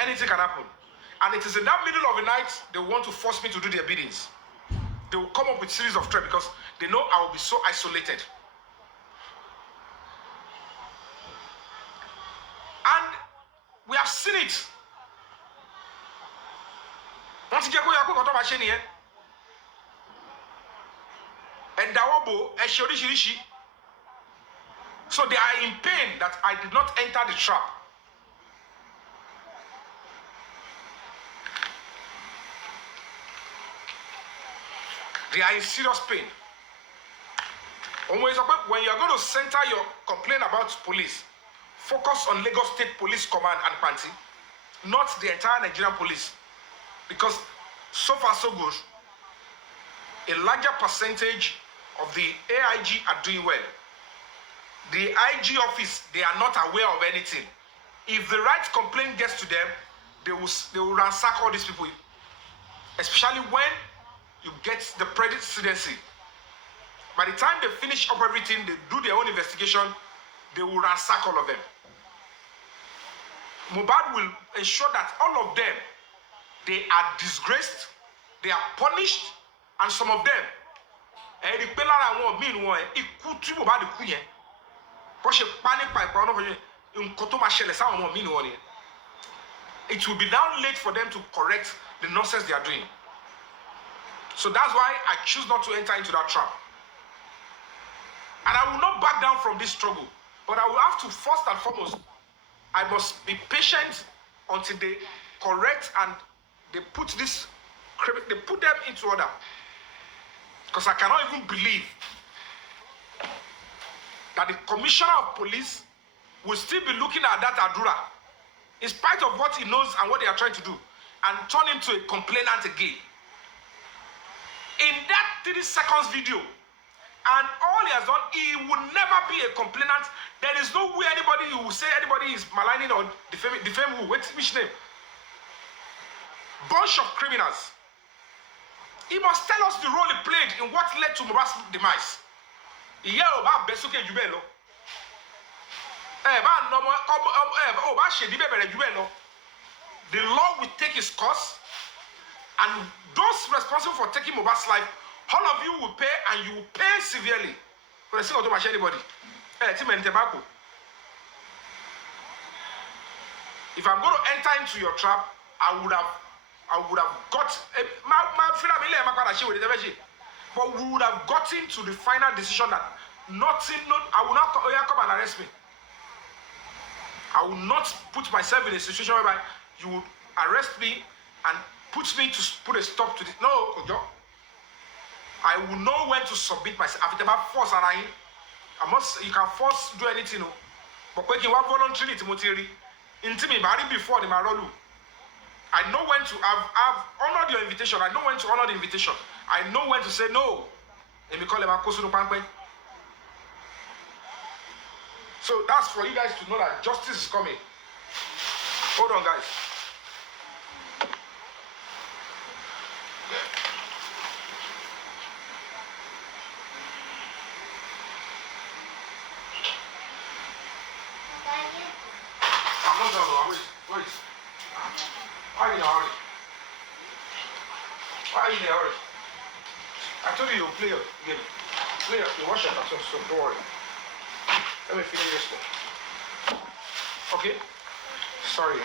Anything can happen. And it is in that middle of the night they want to force me to do their biddings. They will come up with series of threats because they know I will be so isolated. And we have seen it. So they are in pain that I did not enter the trap. They are in serious pain. When you are going to center your complaint about police, focus on Lagos State Police Command and Panti, not the entire Nigerian police. Because so far so good, a larger percentage of the AIG are doing well. The IG office, they are not aware of anything. If the right complaint gets to them, they will ransack all these people. Especially when you get the presidency. By the time they finish up everything, they do their own investigation, they will ransack all of them. Mohbad will ensure that all of them, they are disgraced, they are punished, and some of them, it will be now late for them to correct the nonsense they are doing. So that's why I choose not to enter into that trap. And I will not back down from this struggle. But I will have to, first and foremost, I must be patient until they correct and they put them into order. Because I cannot even believe that the commissioner of police will still be looking at that Adura, in spite of what he knows and what they are trying to do, and turn him to a complainant again. In that 30 seconds video, and all he has done, he will never be a complainant. There is no way anybody will say anybody is maligning or defame who. Which name? Bunch of criminals. He must tell us the role he played in what led to Mohbad's demise. The law will take its course, and those responsible for taking Mohbad's life, all of you will pay, and you will pay severely for the sake of anybody. If I'm going to enter into your trap, I would have got but we would have gotten to the final decision that I will not come and arrest me. I will not put myself in a situation whereby you would arrest me and put me to put a stop to this. No, I will know when to submit myself. After about force and you can force do anything. But when you want voluntarily to before the Marolu. I know when to I've honored your invitation. I know when to honor the invitation. I know when to say no. So that's for you guys to know that justice is coming. Hold on, guys. I'm not done. Wait. Why are you in a hurry? Why are you in a hurry? I told you you'll play your game. You wash your cartoon, so don't worry. Let me finish this one. Okay? Sorry.